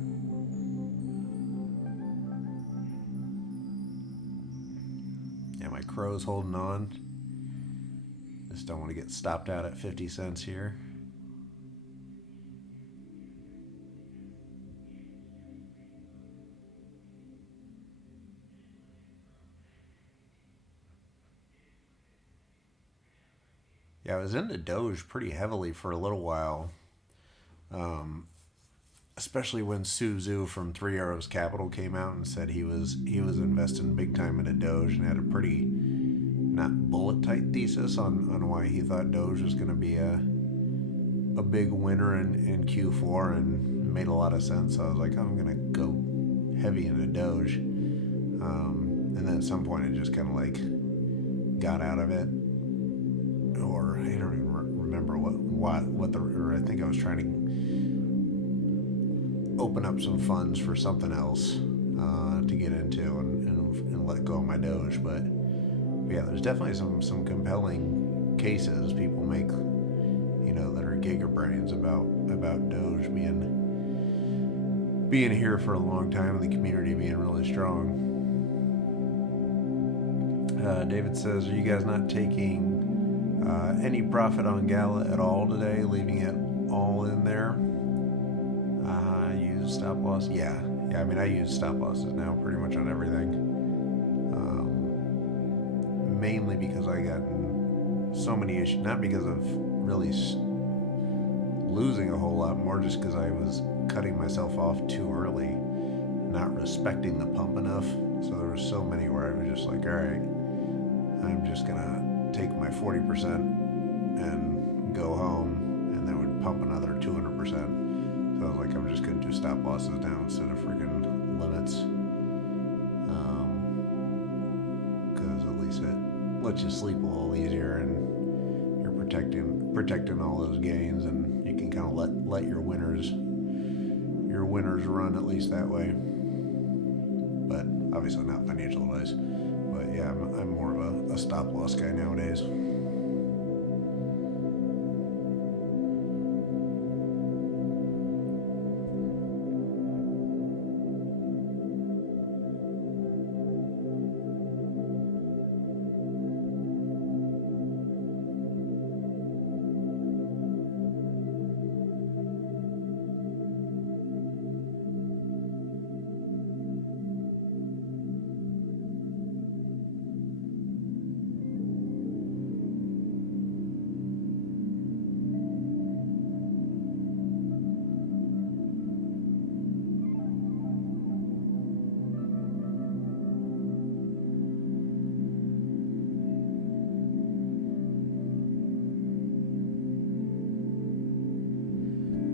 Yeah, my crow's holding on. Just don't want to get stopped out at 50 cents here. Yeah, I was into Doge pretty heavily for a little while. Especially when Suzu from 3 Arrows Capital came out and said he was investing big time into Doge, and had a pretty not bullet tight thesis on why he thought Doge was going to be a big winner in Q4, and made a lot of sense. So I was like, I'm going to go heavy into Doge. And then at some point it just kind of like got out of it, or I don't even remember or I think I was trying to open up some funds for something else to get into and let go of my Doge. But yeah, there's definitely some compelling cases people make, that are gigabrains about Doge being here for a long time, and the community being really strong. David says, are you guys not taking any profit on GALA at all today, leaving it all in there? Use stop loss. Yeah. I mean, I use stop losses now pretty much on everything. Mainly because I got so many issues, not because of really losing a whole lot more just because I was cutting myself off too early, not respecting the pump enough. So there were so many where I was just like, all right, I'm just gonna take my 40% and go home, and then would pump another 200%. So I was like, I'm just gonna do stop losses now instead of freaking limits, because at least it lets you sleep a little easier, and you're protecting all those gains, and you can kind of let your winners run at least that way. But obviously not financial advice. But yeah, I'm more of a stop loss guy nowadays.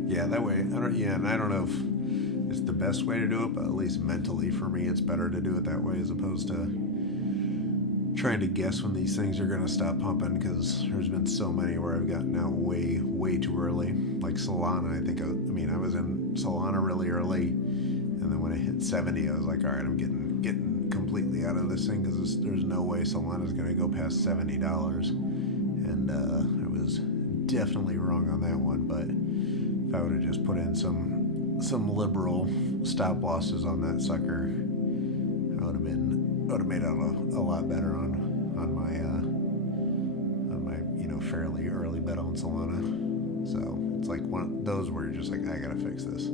Yeah, that way. And I don't know if it's the best way to do it, but at least mentally for me, it's better to do it that way as opposed to trying to guess when these things are going to stop pumping. Because there's been so many where I've gotten out way too early. Like Solana, I was in Solana really early, and then when it hit 70, I was like, all right, I'm getting completely out of this thing because there's no way Solana's going to go past $70. And I was definitely wrong on that one, but if I would have just put in some liberal stop losses on that sucker, I would have made out a lot better on my fairly early bet on Solana. So it's like one of those where you're just like, I gotta fix this.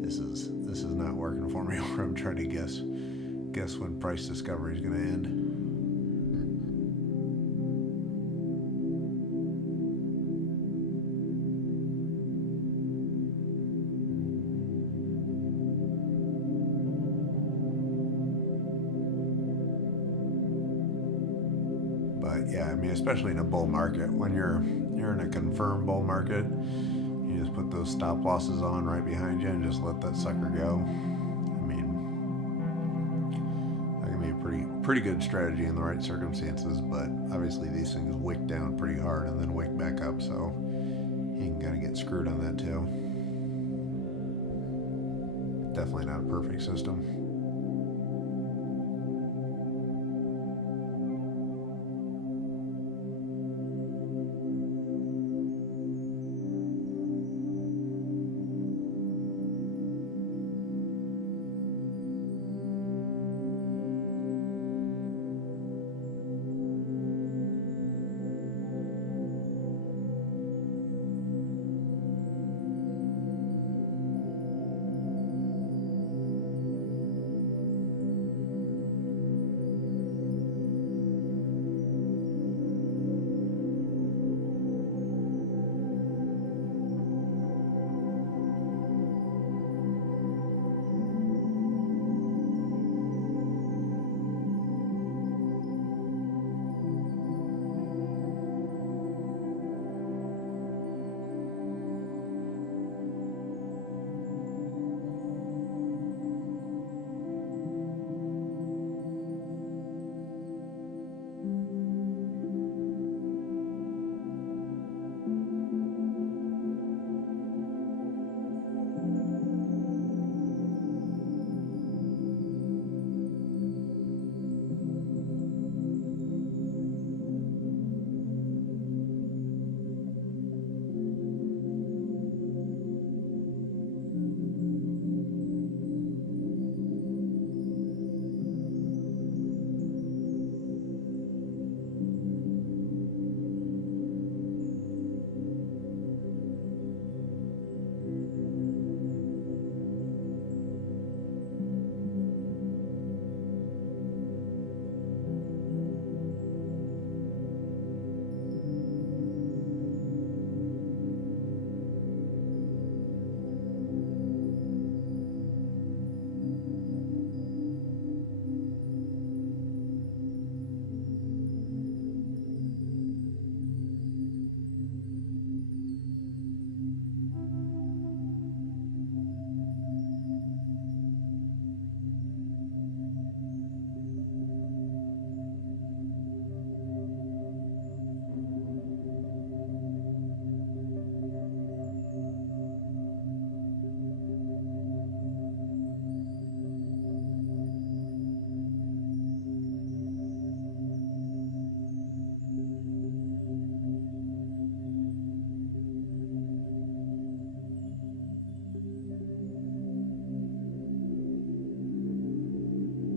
This is not working for me. Where I'm trying to guess when price discovery is gonna end. But yeah, especially in a bull market, when you're in a confirmed bull market, you just put those stop losses on right behind you and just let that sucker go. That can be a pretty good strategy in the right circumstances, but obviously these things wick down pretty hard and then wick back up, so you can kind of get screwed on that too. Definitely not a perfect system.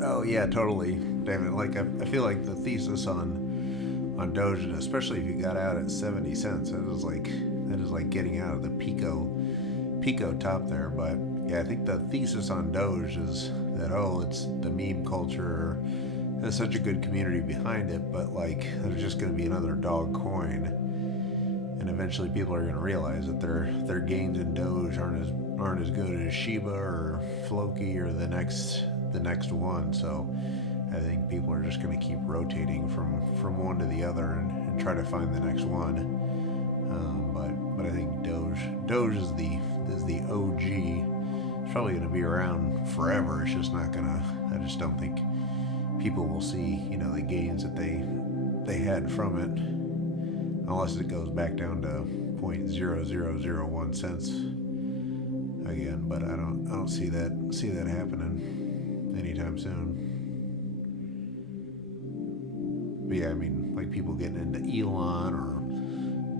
Oh yeah, totally, David. Like I feel like the thesis on Doge, and especially if you got out at 70 cents, that is like getting out of the Pico top there. But yeah, I think the thesis on Doge is that, oh, it's the meme culture, there's such a good community behind it, but like there's just going to be another dog coin, and eventually people are going to realize that their gains in Doge aren't as good as Shiba or Floki or the next one. So I think people are just going to keep rotating from one to the other and try to find the next one. But I think Doge is the OG. It's probably going to be around forever. It's just not gonna. I just don't think people will see, you know, the gains that they had from it, unless it goes back down to 0.0001 cents again. But I don't see that happening anytime soon. But yeah, I mean, like people getting into Elon or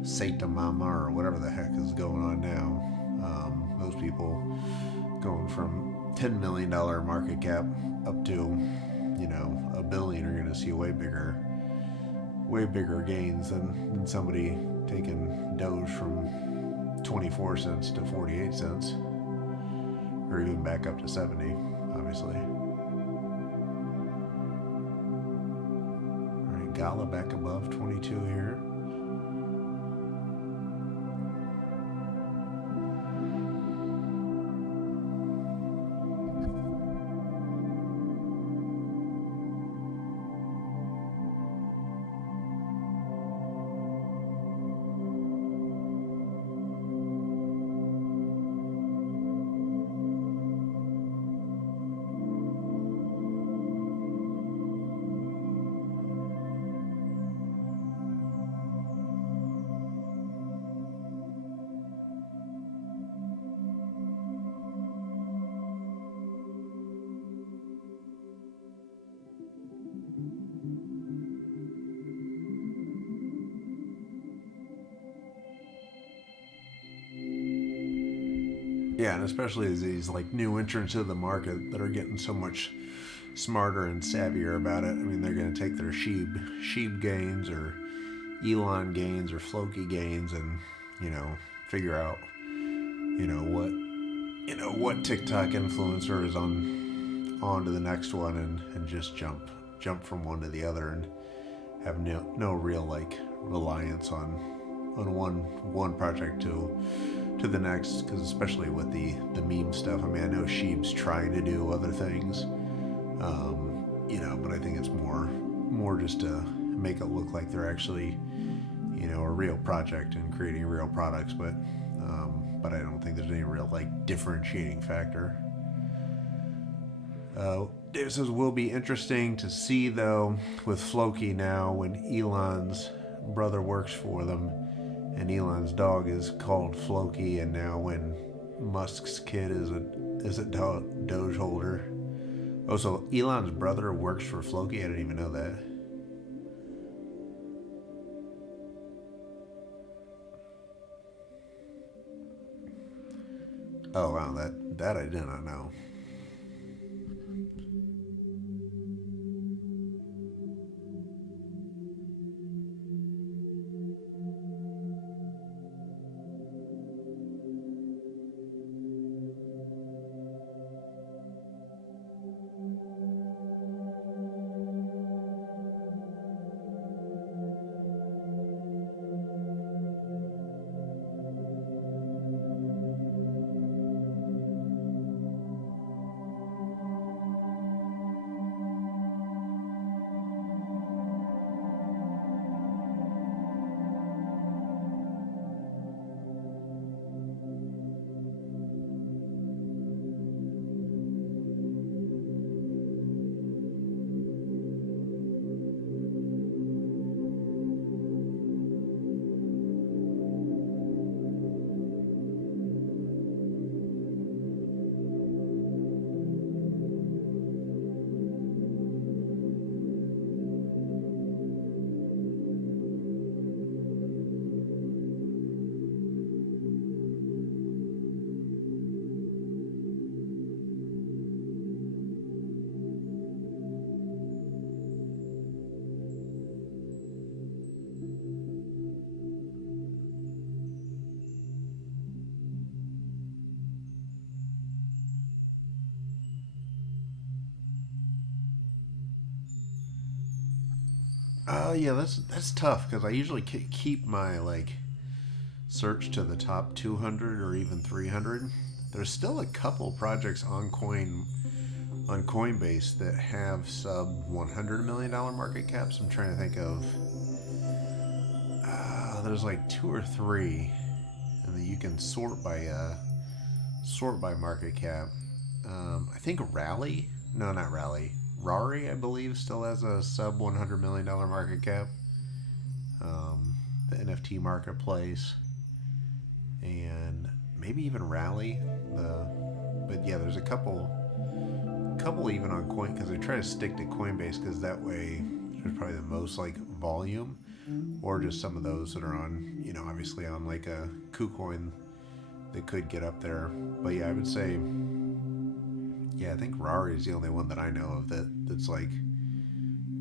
Satan Mama or whatever the heck is going on now. Those people going from $10 million market cap up to, you know, $1 billion are going to see way bigger gains than somebody taking Doge from 24 cents to 48 cents, or even back up to 70, obviously. All right, GALA back above 22 here. Yeah, and especially as these like new entrants to the market that are getting so much smarter and savvier about it. I mean, they're going to take their sheep gains or Elon gains or Floki gains, and, you know, figure out, what TikTok influencer is on to the next one, and just jump from one to the other and have no real like reliance on one project to the next, because especially with the meme stuff, I mean, I know Sheep's trying to do other things, but I think it's more just to make it look like they're actually, a real project and creating real products, but I don't think there's any real like differentiating factor. Dave says, will be interesting to see though with Floki now, when Elon's brother works for them and Elon's dog is called Floki, and now when Musk's kid is a Doge holder. Oh, so Elon's brother works for Floki? I didn't even know that. Oh wow, that I did not know. Yeah, that's tough because I usually keep my like search to the top 200 or even 300. There's still a couple projects on Coinbase that have sub $100 million market caps. I'm trying to think of. There's like two or three, and then you can sort by market cap. I think Rally, no, not Rally. Rari, I believe, still has a sub $100 million market cap. The NFT marketplace, and maybe even Rally. But yeah, there's a couple even on Coin because I try to stick to Coinbase because that way there's probably the most like volume, or just some of those that are on, obviously on like a KuCoin that could get up there. But yeah, I would say, yeah, I think Rari is the only one that I know of that's like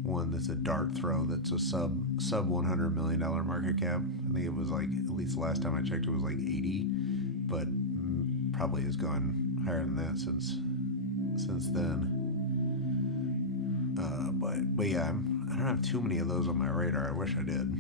one that's a dart throw that's a sub $100 million market cap. I think it was like, at least the last time I checked, it was like 80, but probably has gone higher than that since then. But yeah, I don't have too many of those on my radar. I wish I did.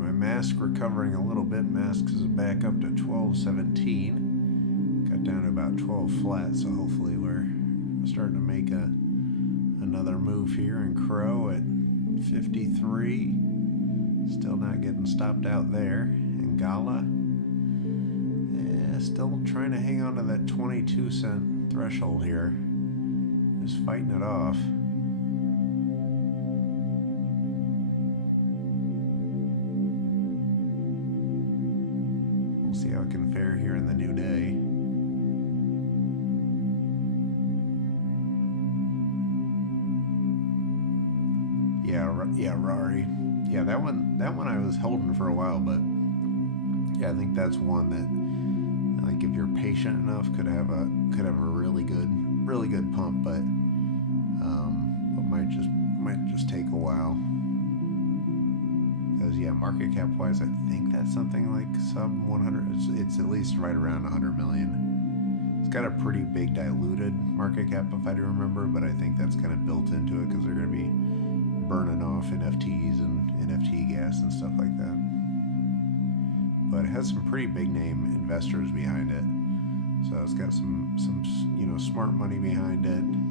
My mask recovering a little bit. Masks is back up to 12.17. Got down to about 12 flat, so hopefully we're starting to make another move here. And Crow at 53. Still not getting stopped out there. And Gala, still trying to hang on to that 22-cent threshold here. Just fighting it off. We'll see how it can fare here in the new day. Yeah, Rari. Yeah, that one I was holding for a while, but yeah, I think that's one that, like, if you're patient enough, could have a really good pump, but might just take a while. Because yeah, market cap wise, I think that's something like sub 100. It's at least right around 100 million. It's got a pretty big diluted market cap if I do remember, but I think that's kind of built into it because they're going to be burning off NFTs and NFT gas and stuff like that. But it has some pretty big name investors behind it, so it's got some smart money behind it, and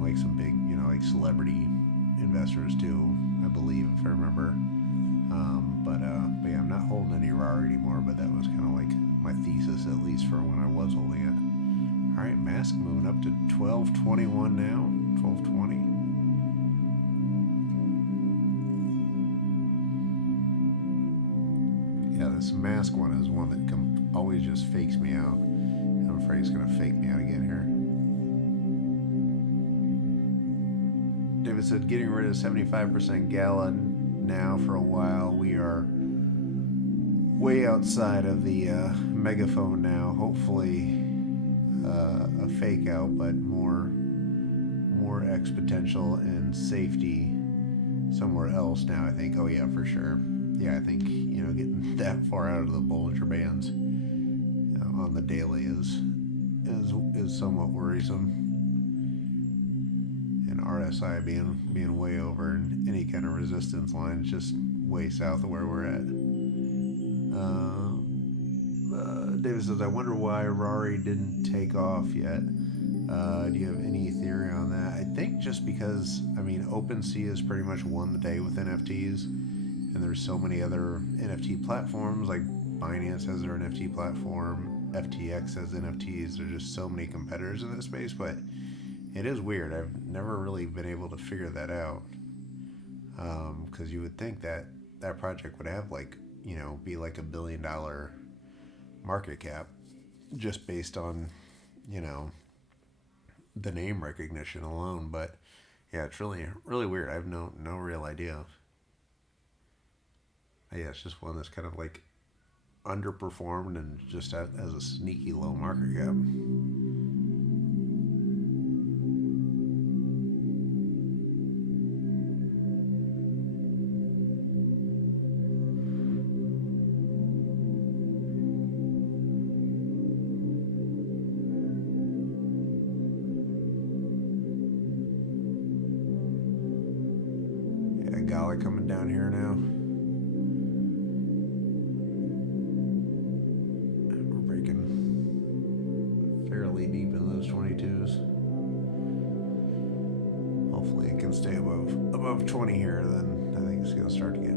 like some big like celebrity investors too, I believe, if I remember. But yeah, I'm not holding any RAR anymore, but that was kind of like my thesis, at least for when I was holding it. All right, mask moving up to 12.21 now, 12.20. Yeah, this mask one is one that always just fakes me out. I'm afraid it's going to fake me out again here. David said, getting rid of 75% GALA now for a while. We are way outside of the megaphone now. Hopefully a fake out, but more exponential and safety somewhere else now, I think. Oh yeah, for sure. Yeah, I think getting that far out of the Bollinger Bands on the daily is somewhat worrisome. And RSI being way over, and any kind of resistance line is just way south of where we're at. David says, I wonder why Rari didn't take off yet. Do you have any theory on that? I think just because, OpenSea has pretty much won the day with NFTs, and there's so many other NFT platforms, like Binance has their NFT platform, FTX has NFTs. There's just so many competitors in that space, but it is weird. I've never really been able to figure that out, because you would think that project would have be like $1 billion market cap just based on the name recognition alone. But yeah, it's really weird. I have no real idea. Yeah, it's just one that's kind of like underperformed and just has a sneaky low market cap. Yeah, GALA coming down here now. We're breaking fairly deep in those 22s. Hopefully it can stay above 20 here, then I think it's going to start to get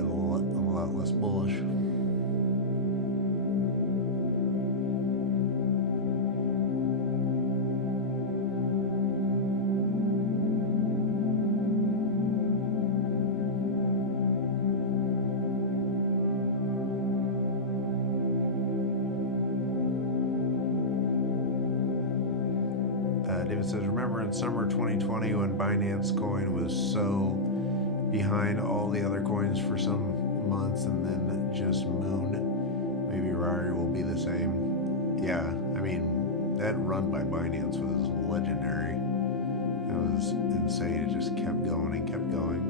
a lot less bullish. David says, remember in summer 2020 when Binance coin was so behind all the other coins for some months and then just mooned? Maybe Rari will be the same. Yeah, I mean, that run by Binance was legendary. It was insane. It just kept going and kept going.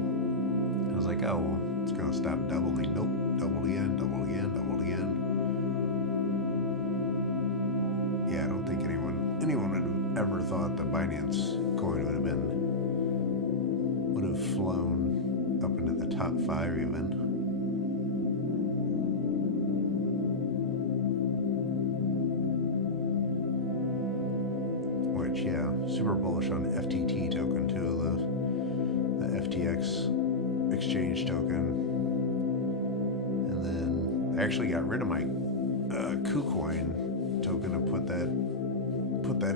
I was like, oh, well, it's going to stop doubling. Nope, doubled again, doubled again, doubled again. Yeah, I don't think anyone would have ever thought that Binance coin would have flown up into the top 5 even. Which, yeah, super bullish on FTT token too, the FTX exchange token. And then I actually got rid of my KuCoin token to put that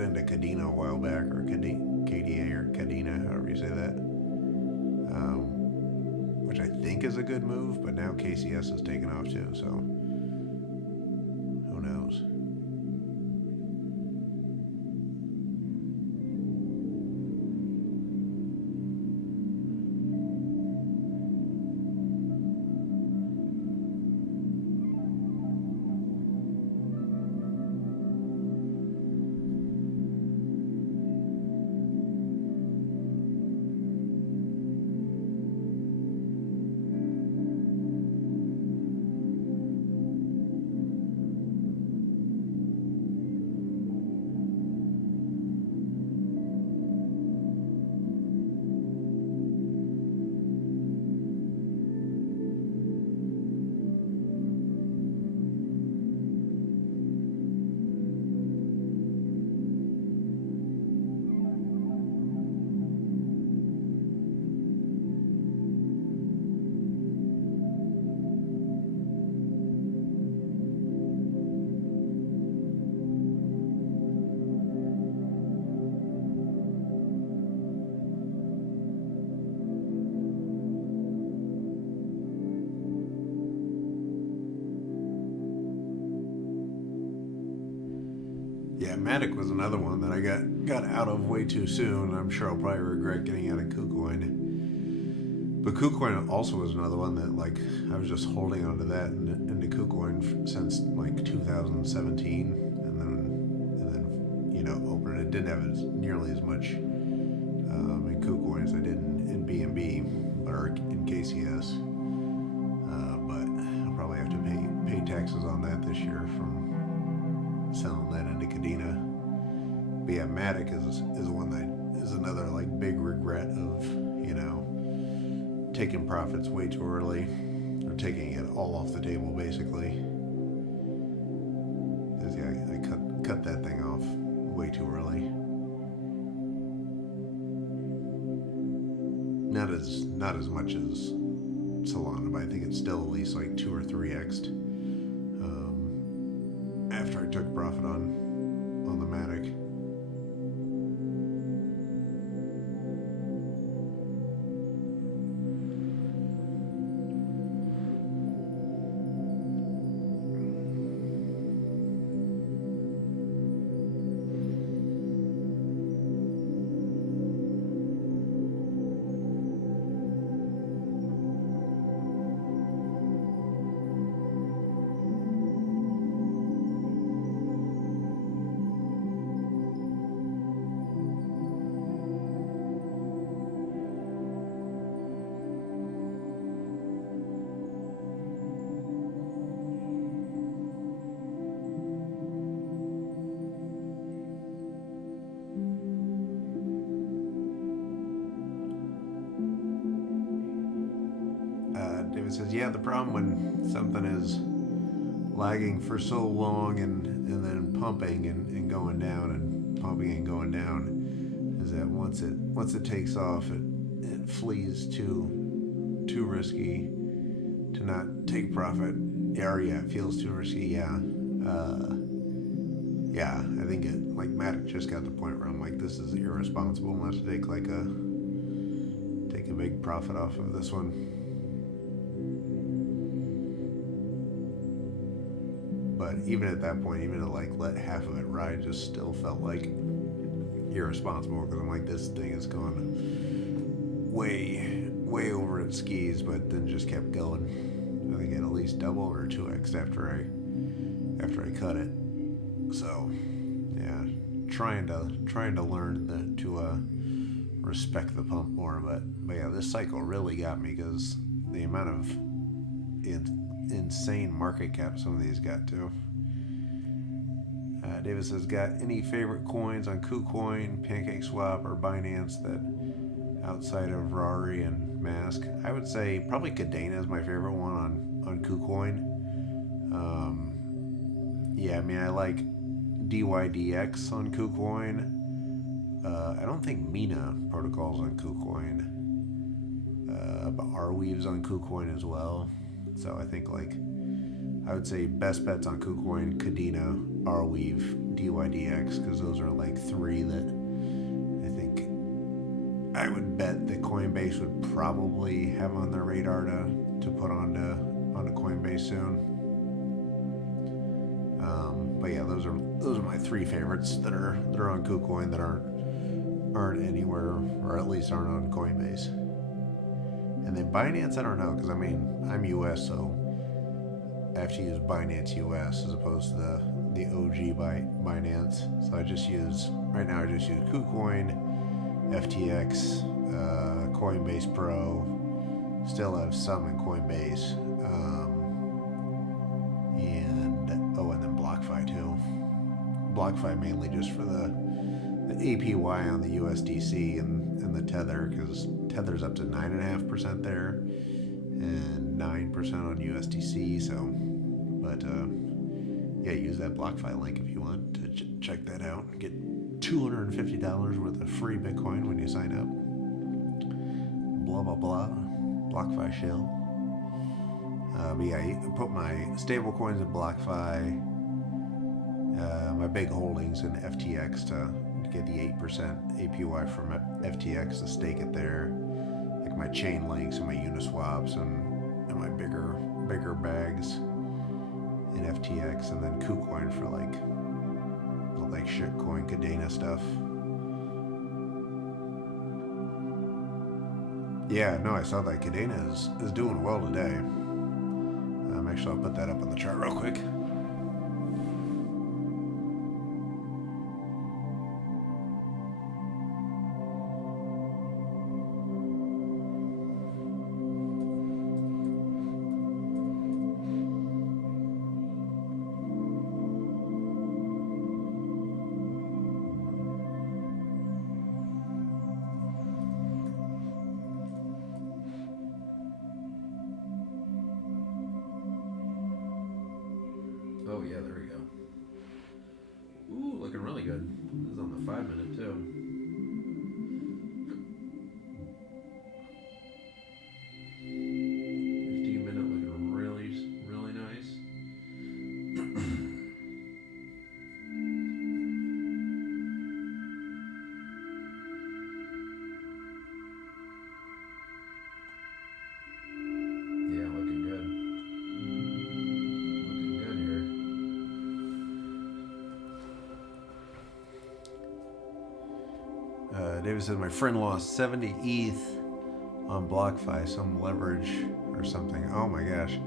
into Kadena a while back, or KDA or Kadena, however you say that, which I think is a good move, but now KCS is taken off too, so who knows. Yeah, Matic was another one that I got out of way too soon. I'm sure I'll probably regret getting out of KuCoin. But KuCoin also was another one that, like, I was just holding onto that into KuCoin since like 2017, and then opened it. Didn't have nearly as much in KuCoin as I did in BNB or in KCS. But I'll probably have to pay taxes on that this year from selling that into Kadena. But yeah, Matic is one that is another like big regret of taking profits way too early, or taking it all off the table basically. Because yeah, I cut that thing off way too early. Not as much as Solana, but I think it's still at least like 2 or 3x'd after I took profit on the Matic. David says, yeah, the problem when something is lagging for so long and then pumping and going down and pumping and going down is that once it takes off, it flees too risky to not take profit. Or yeah, it feels too risky. Yeah. Yeah, I think like Matt just got the point where I'm like, this is irresponsible not to take a big profit off of this one. But even at that point, even to like let half of it ride, just still felt like irresponsible, because I'm like, this thing has gone way over its skis, but then just kept going. I think at least double or 2x after I cut it. So yeah, trying to learn to respect the pump more, but yeah, this cycle really got me, because the amount of insane market cap some of these got to. David says, got any favorite coins on KuCoin, PancakeSwap, or Binance that outside of Rari and Mask? I would say probably Cadena is my favorite one on KuCoin. Yeah, I mean, I like DYDX on KuCoin. I don't think Mina protocol's on KuCoin, but Arweave's on KuCoin as well. So I think I would say best bets on KuCoin, Cadena, Arweave, DYDX, because those are like three that I think I would bet that Coinbase would probably have on their radar to put onto Coinbase soon. But yeah, those are my three favorites that are on KuCoin that aren't anywhere, or at least aren't on Coinbase. And then Binance, I don't know, because I mean, I'm US, so I have to use Binance US as opposed to the OG Binance. So right now I just use KuCoin, FTX, Coinbase Pro, still have some in Coinbase, and then BlockFi too. BlockFi mainly just for the APY on the USDC and the Tether, because Tether's up to 9.5% there and 9% on USDC. So, but yeah, use that BlockFi link if you want to check that out. Get $250 worth of free Bitcoin when you sign up. Blah blah blah. BlockFi shell. But yeah, I put my stable coins in BlockFi, my big holdings in FTX to get the 8% APY from FTX to stake it there, like my chain links and my Uniswaps and my bigger bags in FTX, and then KuCoin for like shitcoin Cadena stuff. Yeah, no, I saw that Cadena is doing well today. Actually, I'll put that up on the chart real quick. Oh yeah, there we go. Ooh, looking really good. This is on the 5 minute too. David said, my friend lost 70 ETH on BlockFi, some leverage or something. Oh my gosh.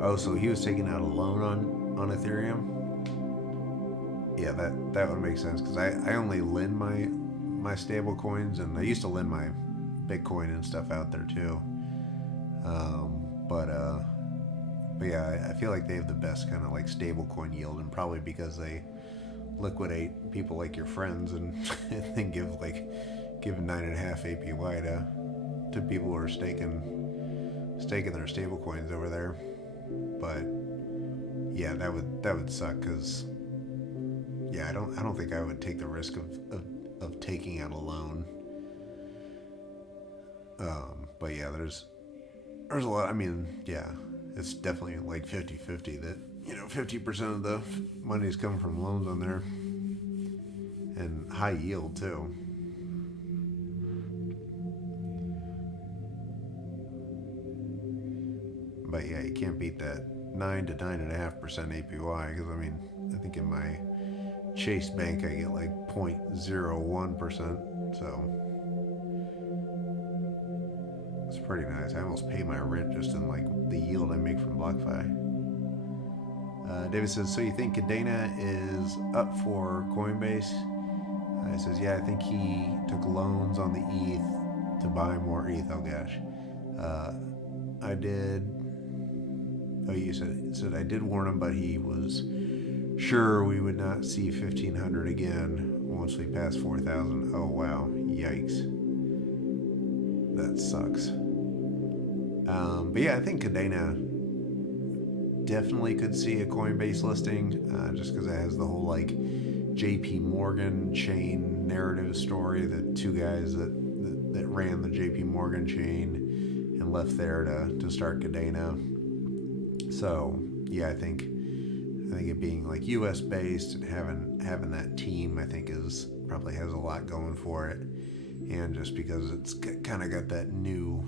Oh, so he was taking out a loan on Ethereum? Yeah, that would make sense, because I only lend my stable coins, and I used to lend my Bitcoin and stuff out there too. But yeah, I feel like they have the best kind of like stable coin yield, and probably because they liquidate people like your friends and then give 9.5 APY to people who are staking staking their stable coins over there. But yeah, that would suck because yeah, I don't think I would take the risk of taking out a loan. But yeah, there's a lot. I mean, yeah, it's definitely like 50-50 that 50% of the money's coming from loans on there, and high yield too. But yeah, you can't beat that 9 to 9.5% APY because I mean, I think in my Chase Bank I get like 0.01%, so it's pretty nice. I almost pay my rent just in like the yield I make from BlockFi. David says, so you think Cadena is up for Coinbase? He says, yeah, I think he took loans on the ETH to buy more ETH. Oh gosh, uh, I did. Oh, you said I did warn him, but he was sure we would not see 1,500 again once we pass 4,000. Oh wow, yikes, that sucks. But yeah, I think Cadena definitely could see a Coinbase listing, just because it has the whole like JP Morgan chain narrative story. The two guys that ran the JP Morgan chain and left there to start Cadena. So yeah, I think it being like U.S. based and having that team, I think is probably has a lot going for it. And just because it's kind of got that new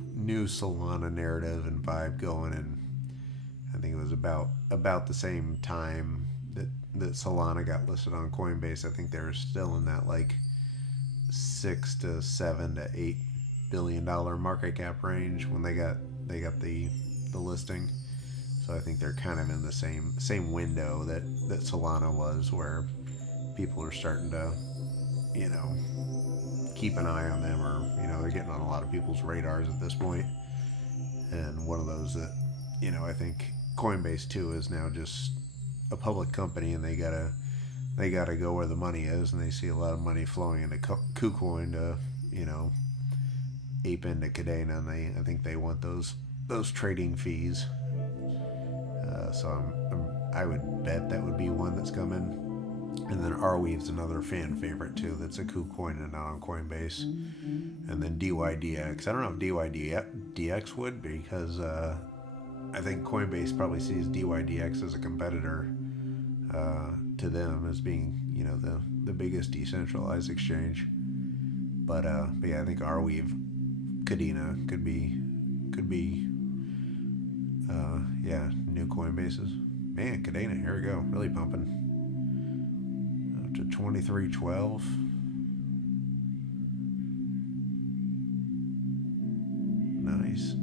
Solana narrative and vibe going, and I think it was about the same time that Solana got listed on Coinbase. I think they were still in that like $6 to $7 to $8 billion market cap range when they got the listing. So I think they're kind of in the same window that Solana was, where people are starting to keep an eye on them, or they're getting on a lot of people's radars at this point. And one of those that I think Coinbase too is now just a public company, and they gotta go where the money is, and they see a lot of money flowing into KuCoin to ape into Cadena, and I think they want those trading fees. So I would bet that would be one that's coming. And then Arweave's another fan favorite too. That's a KuCoin and not on Coinbase. And then DYDX. I don't know if DYDX would, because I think Coinbase probably sees DYDX as a competitor to them, as being the biggest decentralized exchange. But yeah, I think Arweave Cadena could be new Coinbases. Man, Cadena, here we go, really pumping up to 23.12. Nice.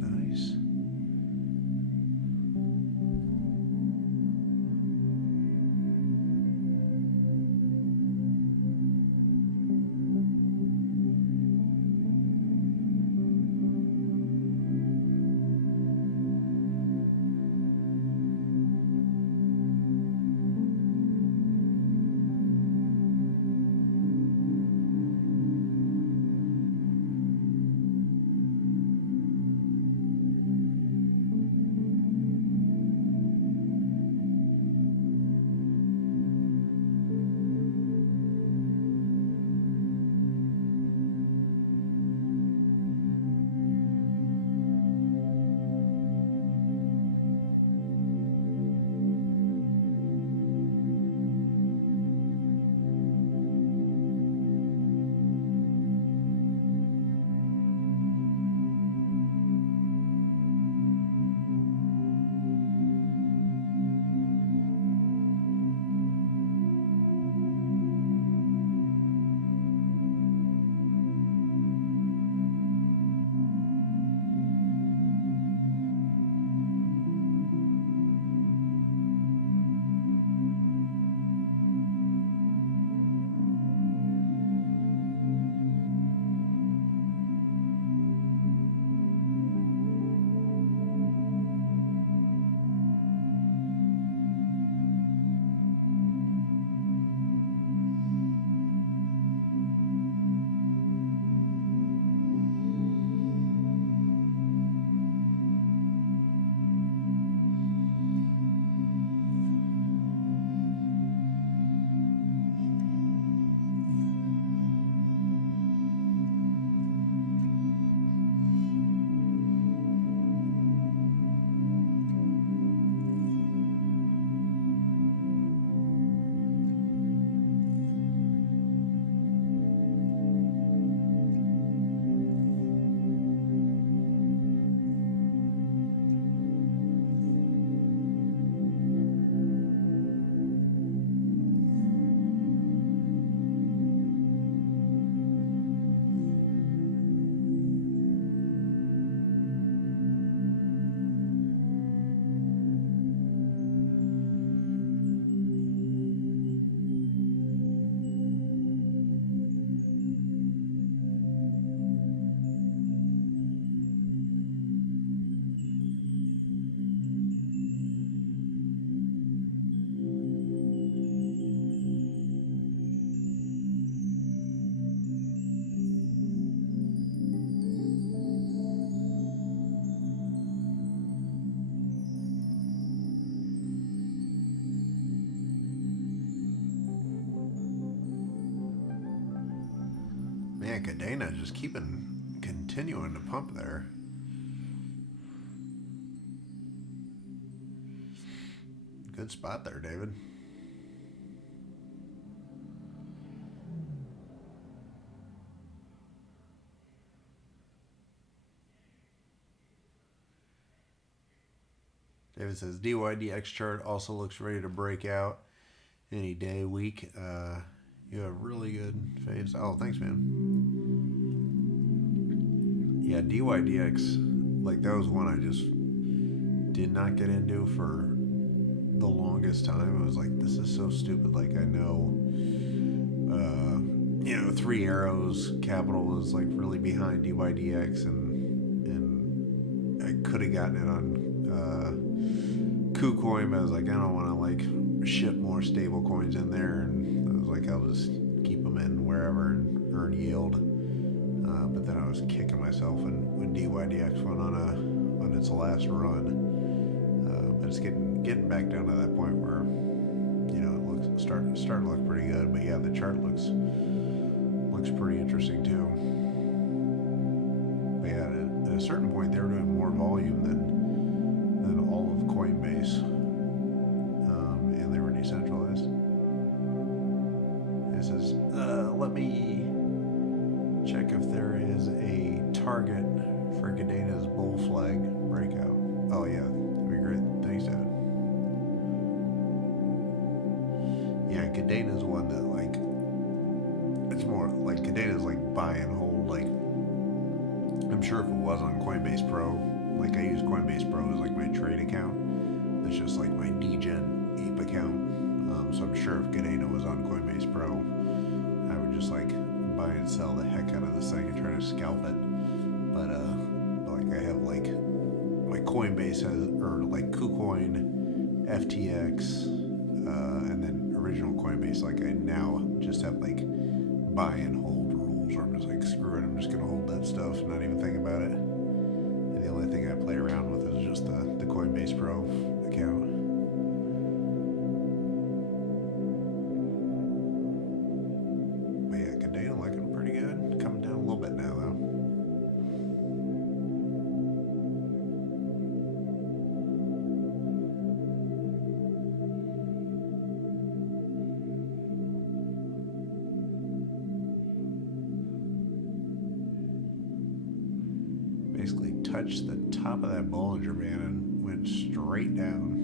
Cadena just continuing to pump there. Good spot there, David. David says DYDX chart also looks ready to break out any day, week. You have really good faves. Oh, thanks, man. Yeah, DYDX, like that was one I just did not get into for the longest time. I was like, this is so stupid. Like I know, Three Arrows Capital is like really behind DYDX, and I could have gotten it on KuCoin, but I was like, I don't want to like ship more stable coins in there, and I was like, I'll just keep them in wherever and earn yield. But then I was kicking myself when DYDX went on its last run. But it's getting back down to that point where it looks starting to look pretty good. But yeah, the chart looks pretty interesting too. But yeah, at a certain point they were doing more volume than all of Coinbase, and they were decentralized. It says, let me check if there is a target for Cadena's bull flag breakout. Oh yeah, that'd be great. Thanks, David. Yeah, Cadena's one that like, it's more like Cadena's like buy and hold. Like, I'm sure if it was on Coinbase Pro, like I use Coinbase Pro as like my trade account. It's just like my DGen ape account. So I'm sure if Cadena was on Coinbase Pro, I would just like buy and sell the heck out of this thing and try to scalp it. But like I have like my Coinbase has, or like KuCoin, FTX, and then original Coinbase. Like I now just have like buy and hold rules, where I'm just like, screw it, I'm just gonna hold that stuff and not even think about it. And the only thing I play around with is just the Coinbase Pro account. But yeah, Cadena looking pretty good. Coming down a little bit now though. Basically touched the top of that Bollinger Band and went straight down.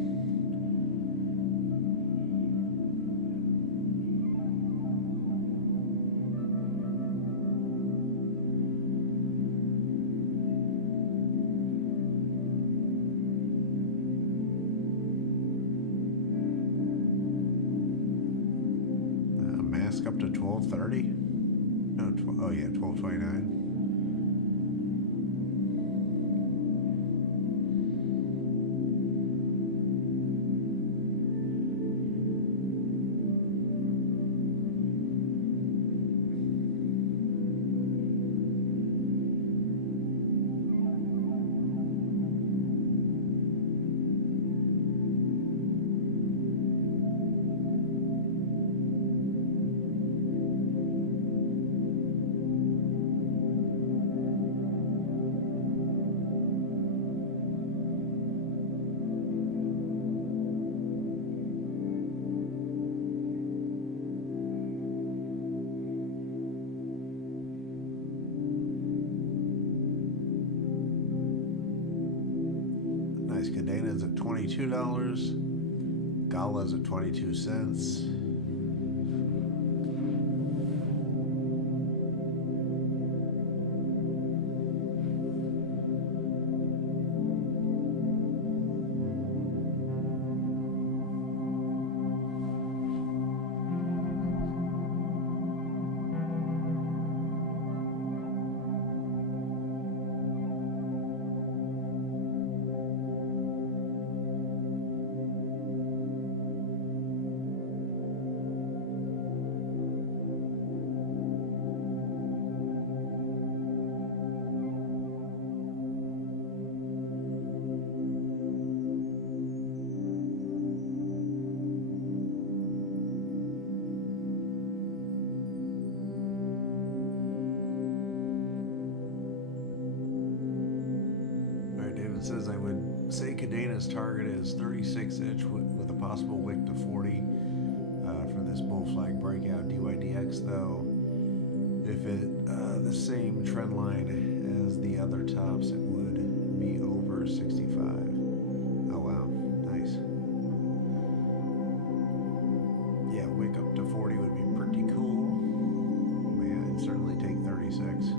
Mask up to 1230. No, 1229. Cadena's at $22. GALA's at 22 cents. it says I would say Cadena's target is 36 inch with a possible wick to 40 for this bull flag breakout. DYDX though, if it the same trend line as the other tops, it would be over 65. Oh wow, nice. Yeah, wick up to 40 would be pretty cool. Yeah, I'd certainly take 36.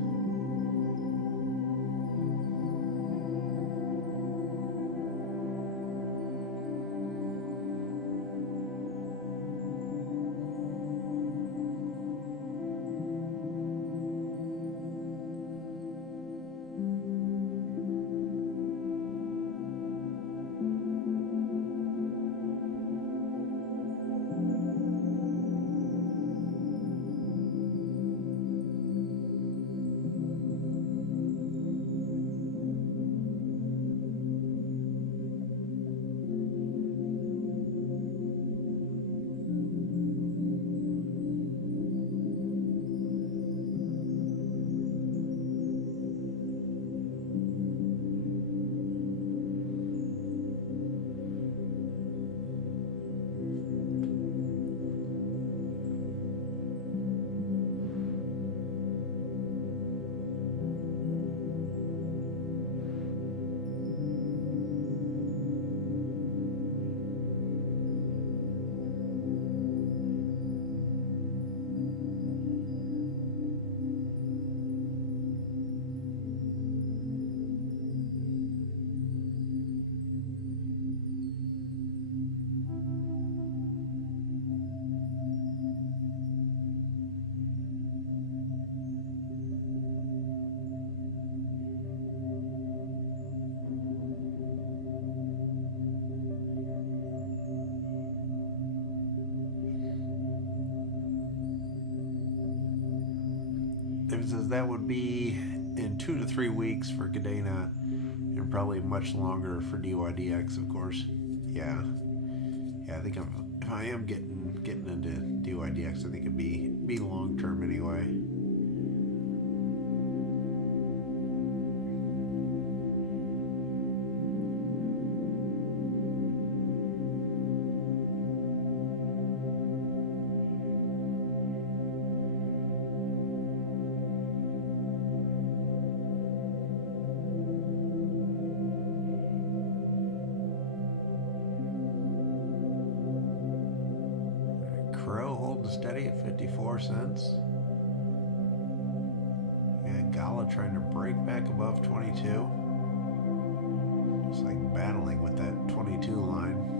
It says that would be in 2 to 3 weeks for Cadena, and probably much longer for DYDX, of course. Yeah, I think if I am getting into DYDX, I think it'd be long term anyway. Crow holding steady at 54 cents. And GALA trying to break back above 22. It's like battling with that 22 line.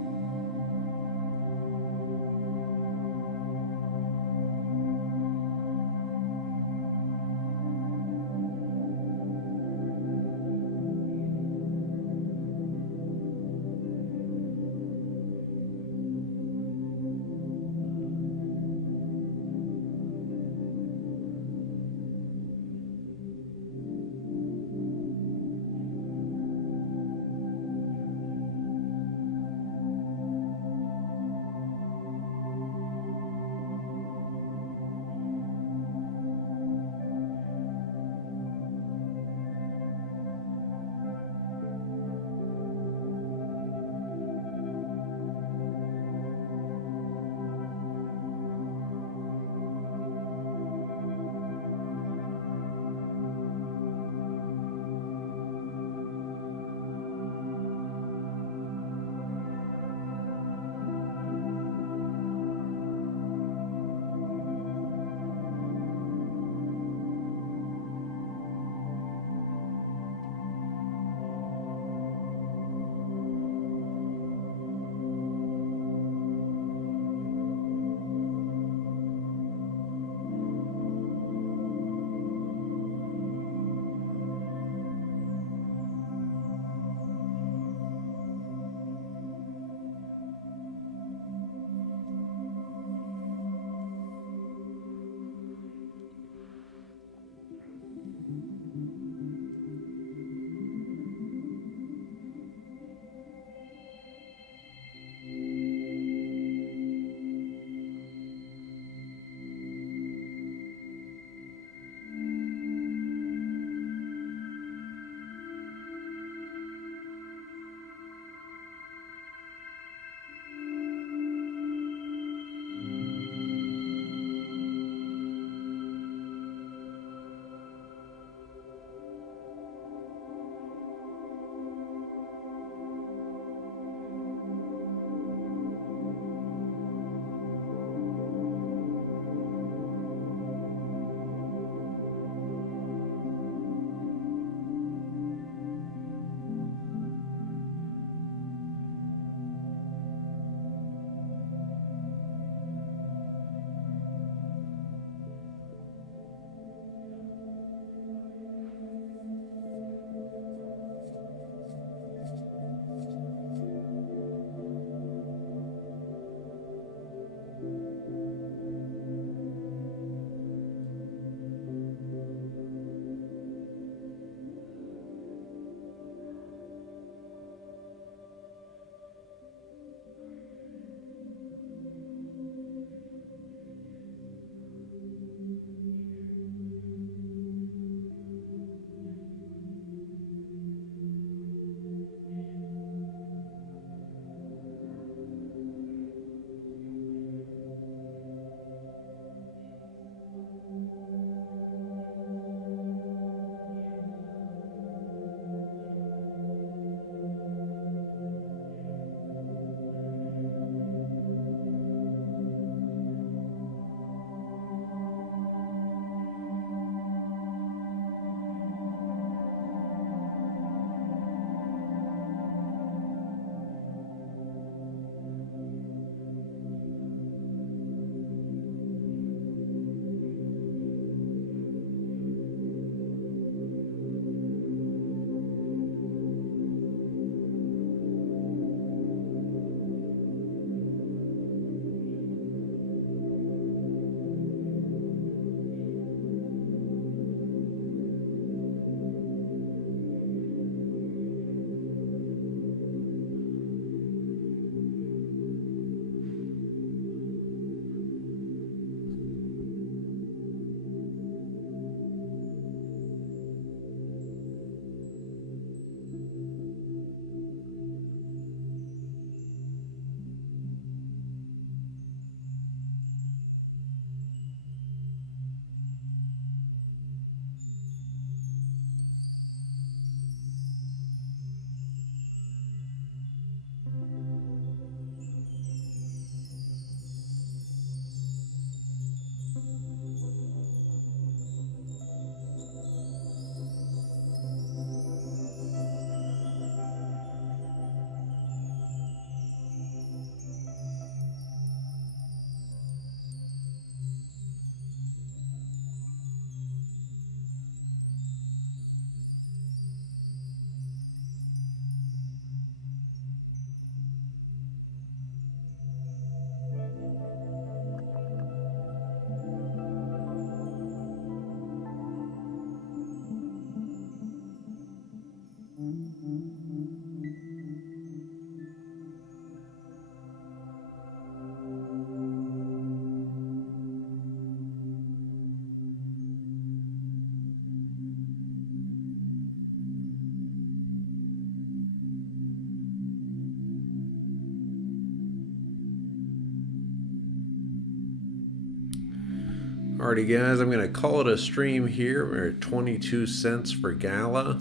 Alrighty, guys, I'm gonna call it a stream here. We're at 22 cents for GALA.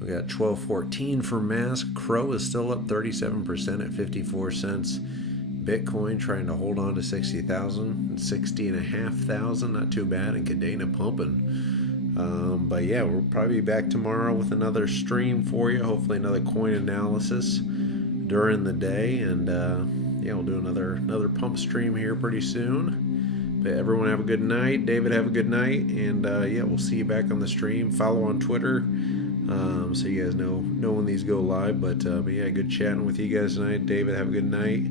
We got 12.14 for Mask. Crow is still up 37% at 54 cents. Bitcoin trying to hold on to 60,000, 60,500, not too bad, and Cadena pumping. But yeah, we'll probably be back tomorrow with another stream for you. Hopefully, another coin analysis during the day, and yeah, we'll do another pump stream here pretty soon. But everyone have a good night. David, have a good night, and yeah, we'll see you back on the stream. Follow on Twitter, so you guys know when these go live. But yeah, good chatting with you guys tonight. David, have a good night.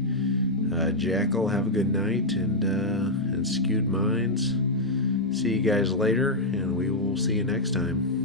Jackal, have a good night, and Skewed Minds. See you guys later, and we will see you next time.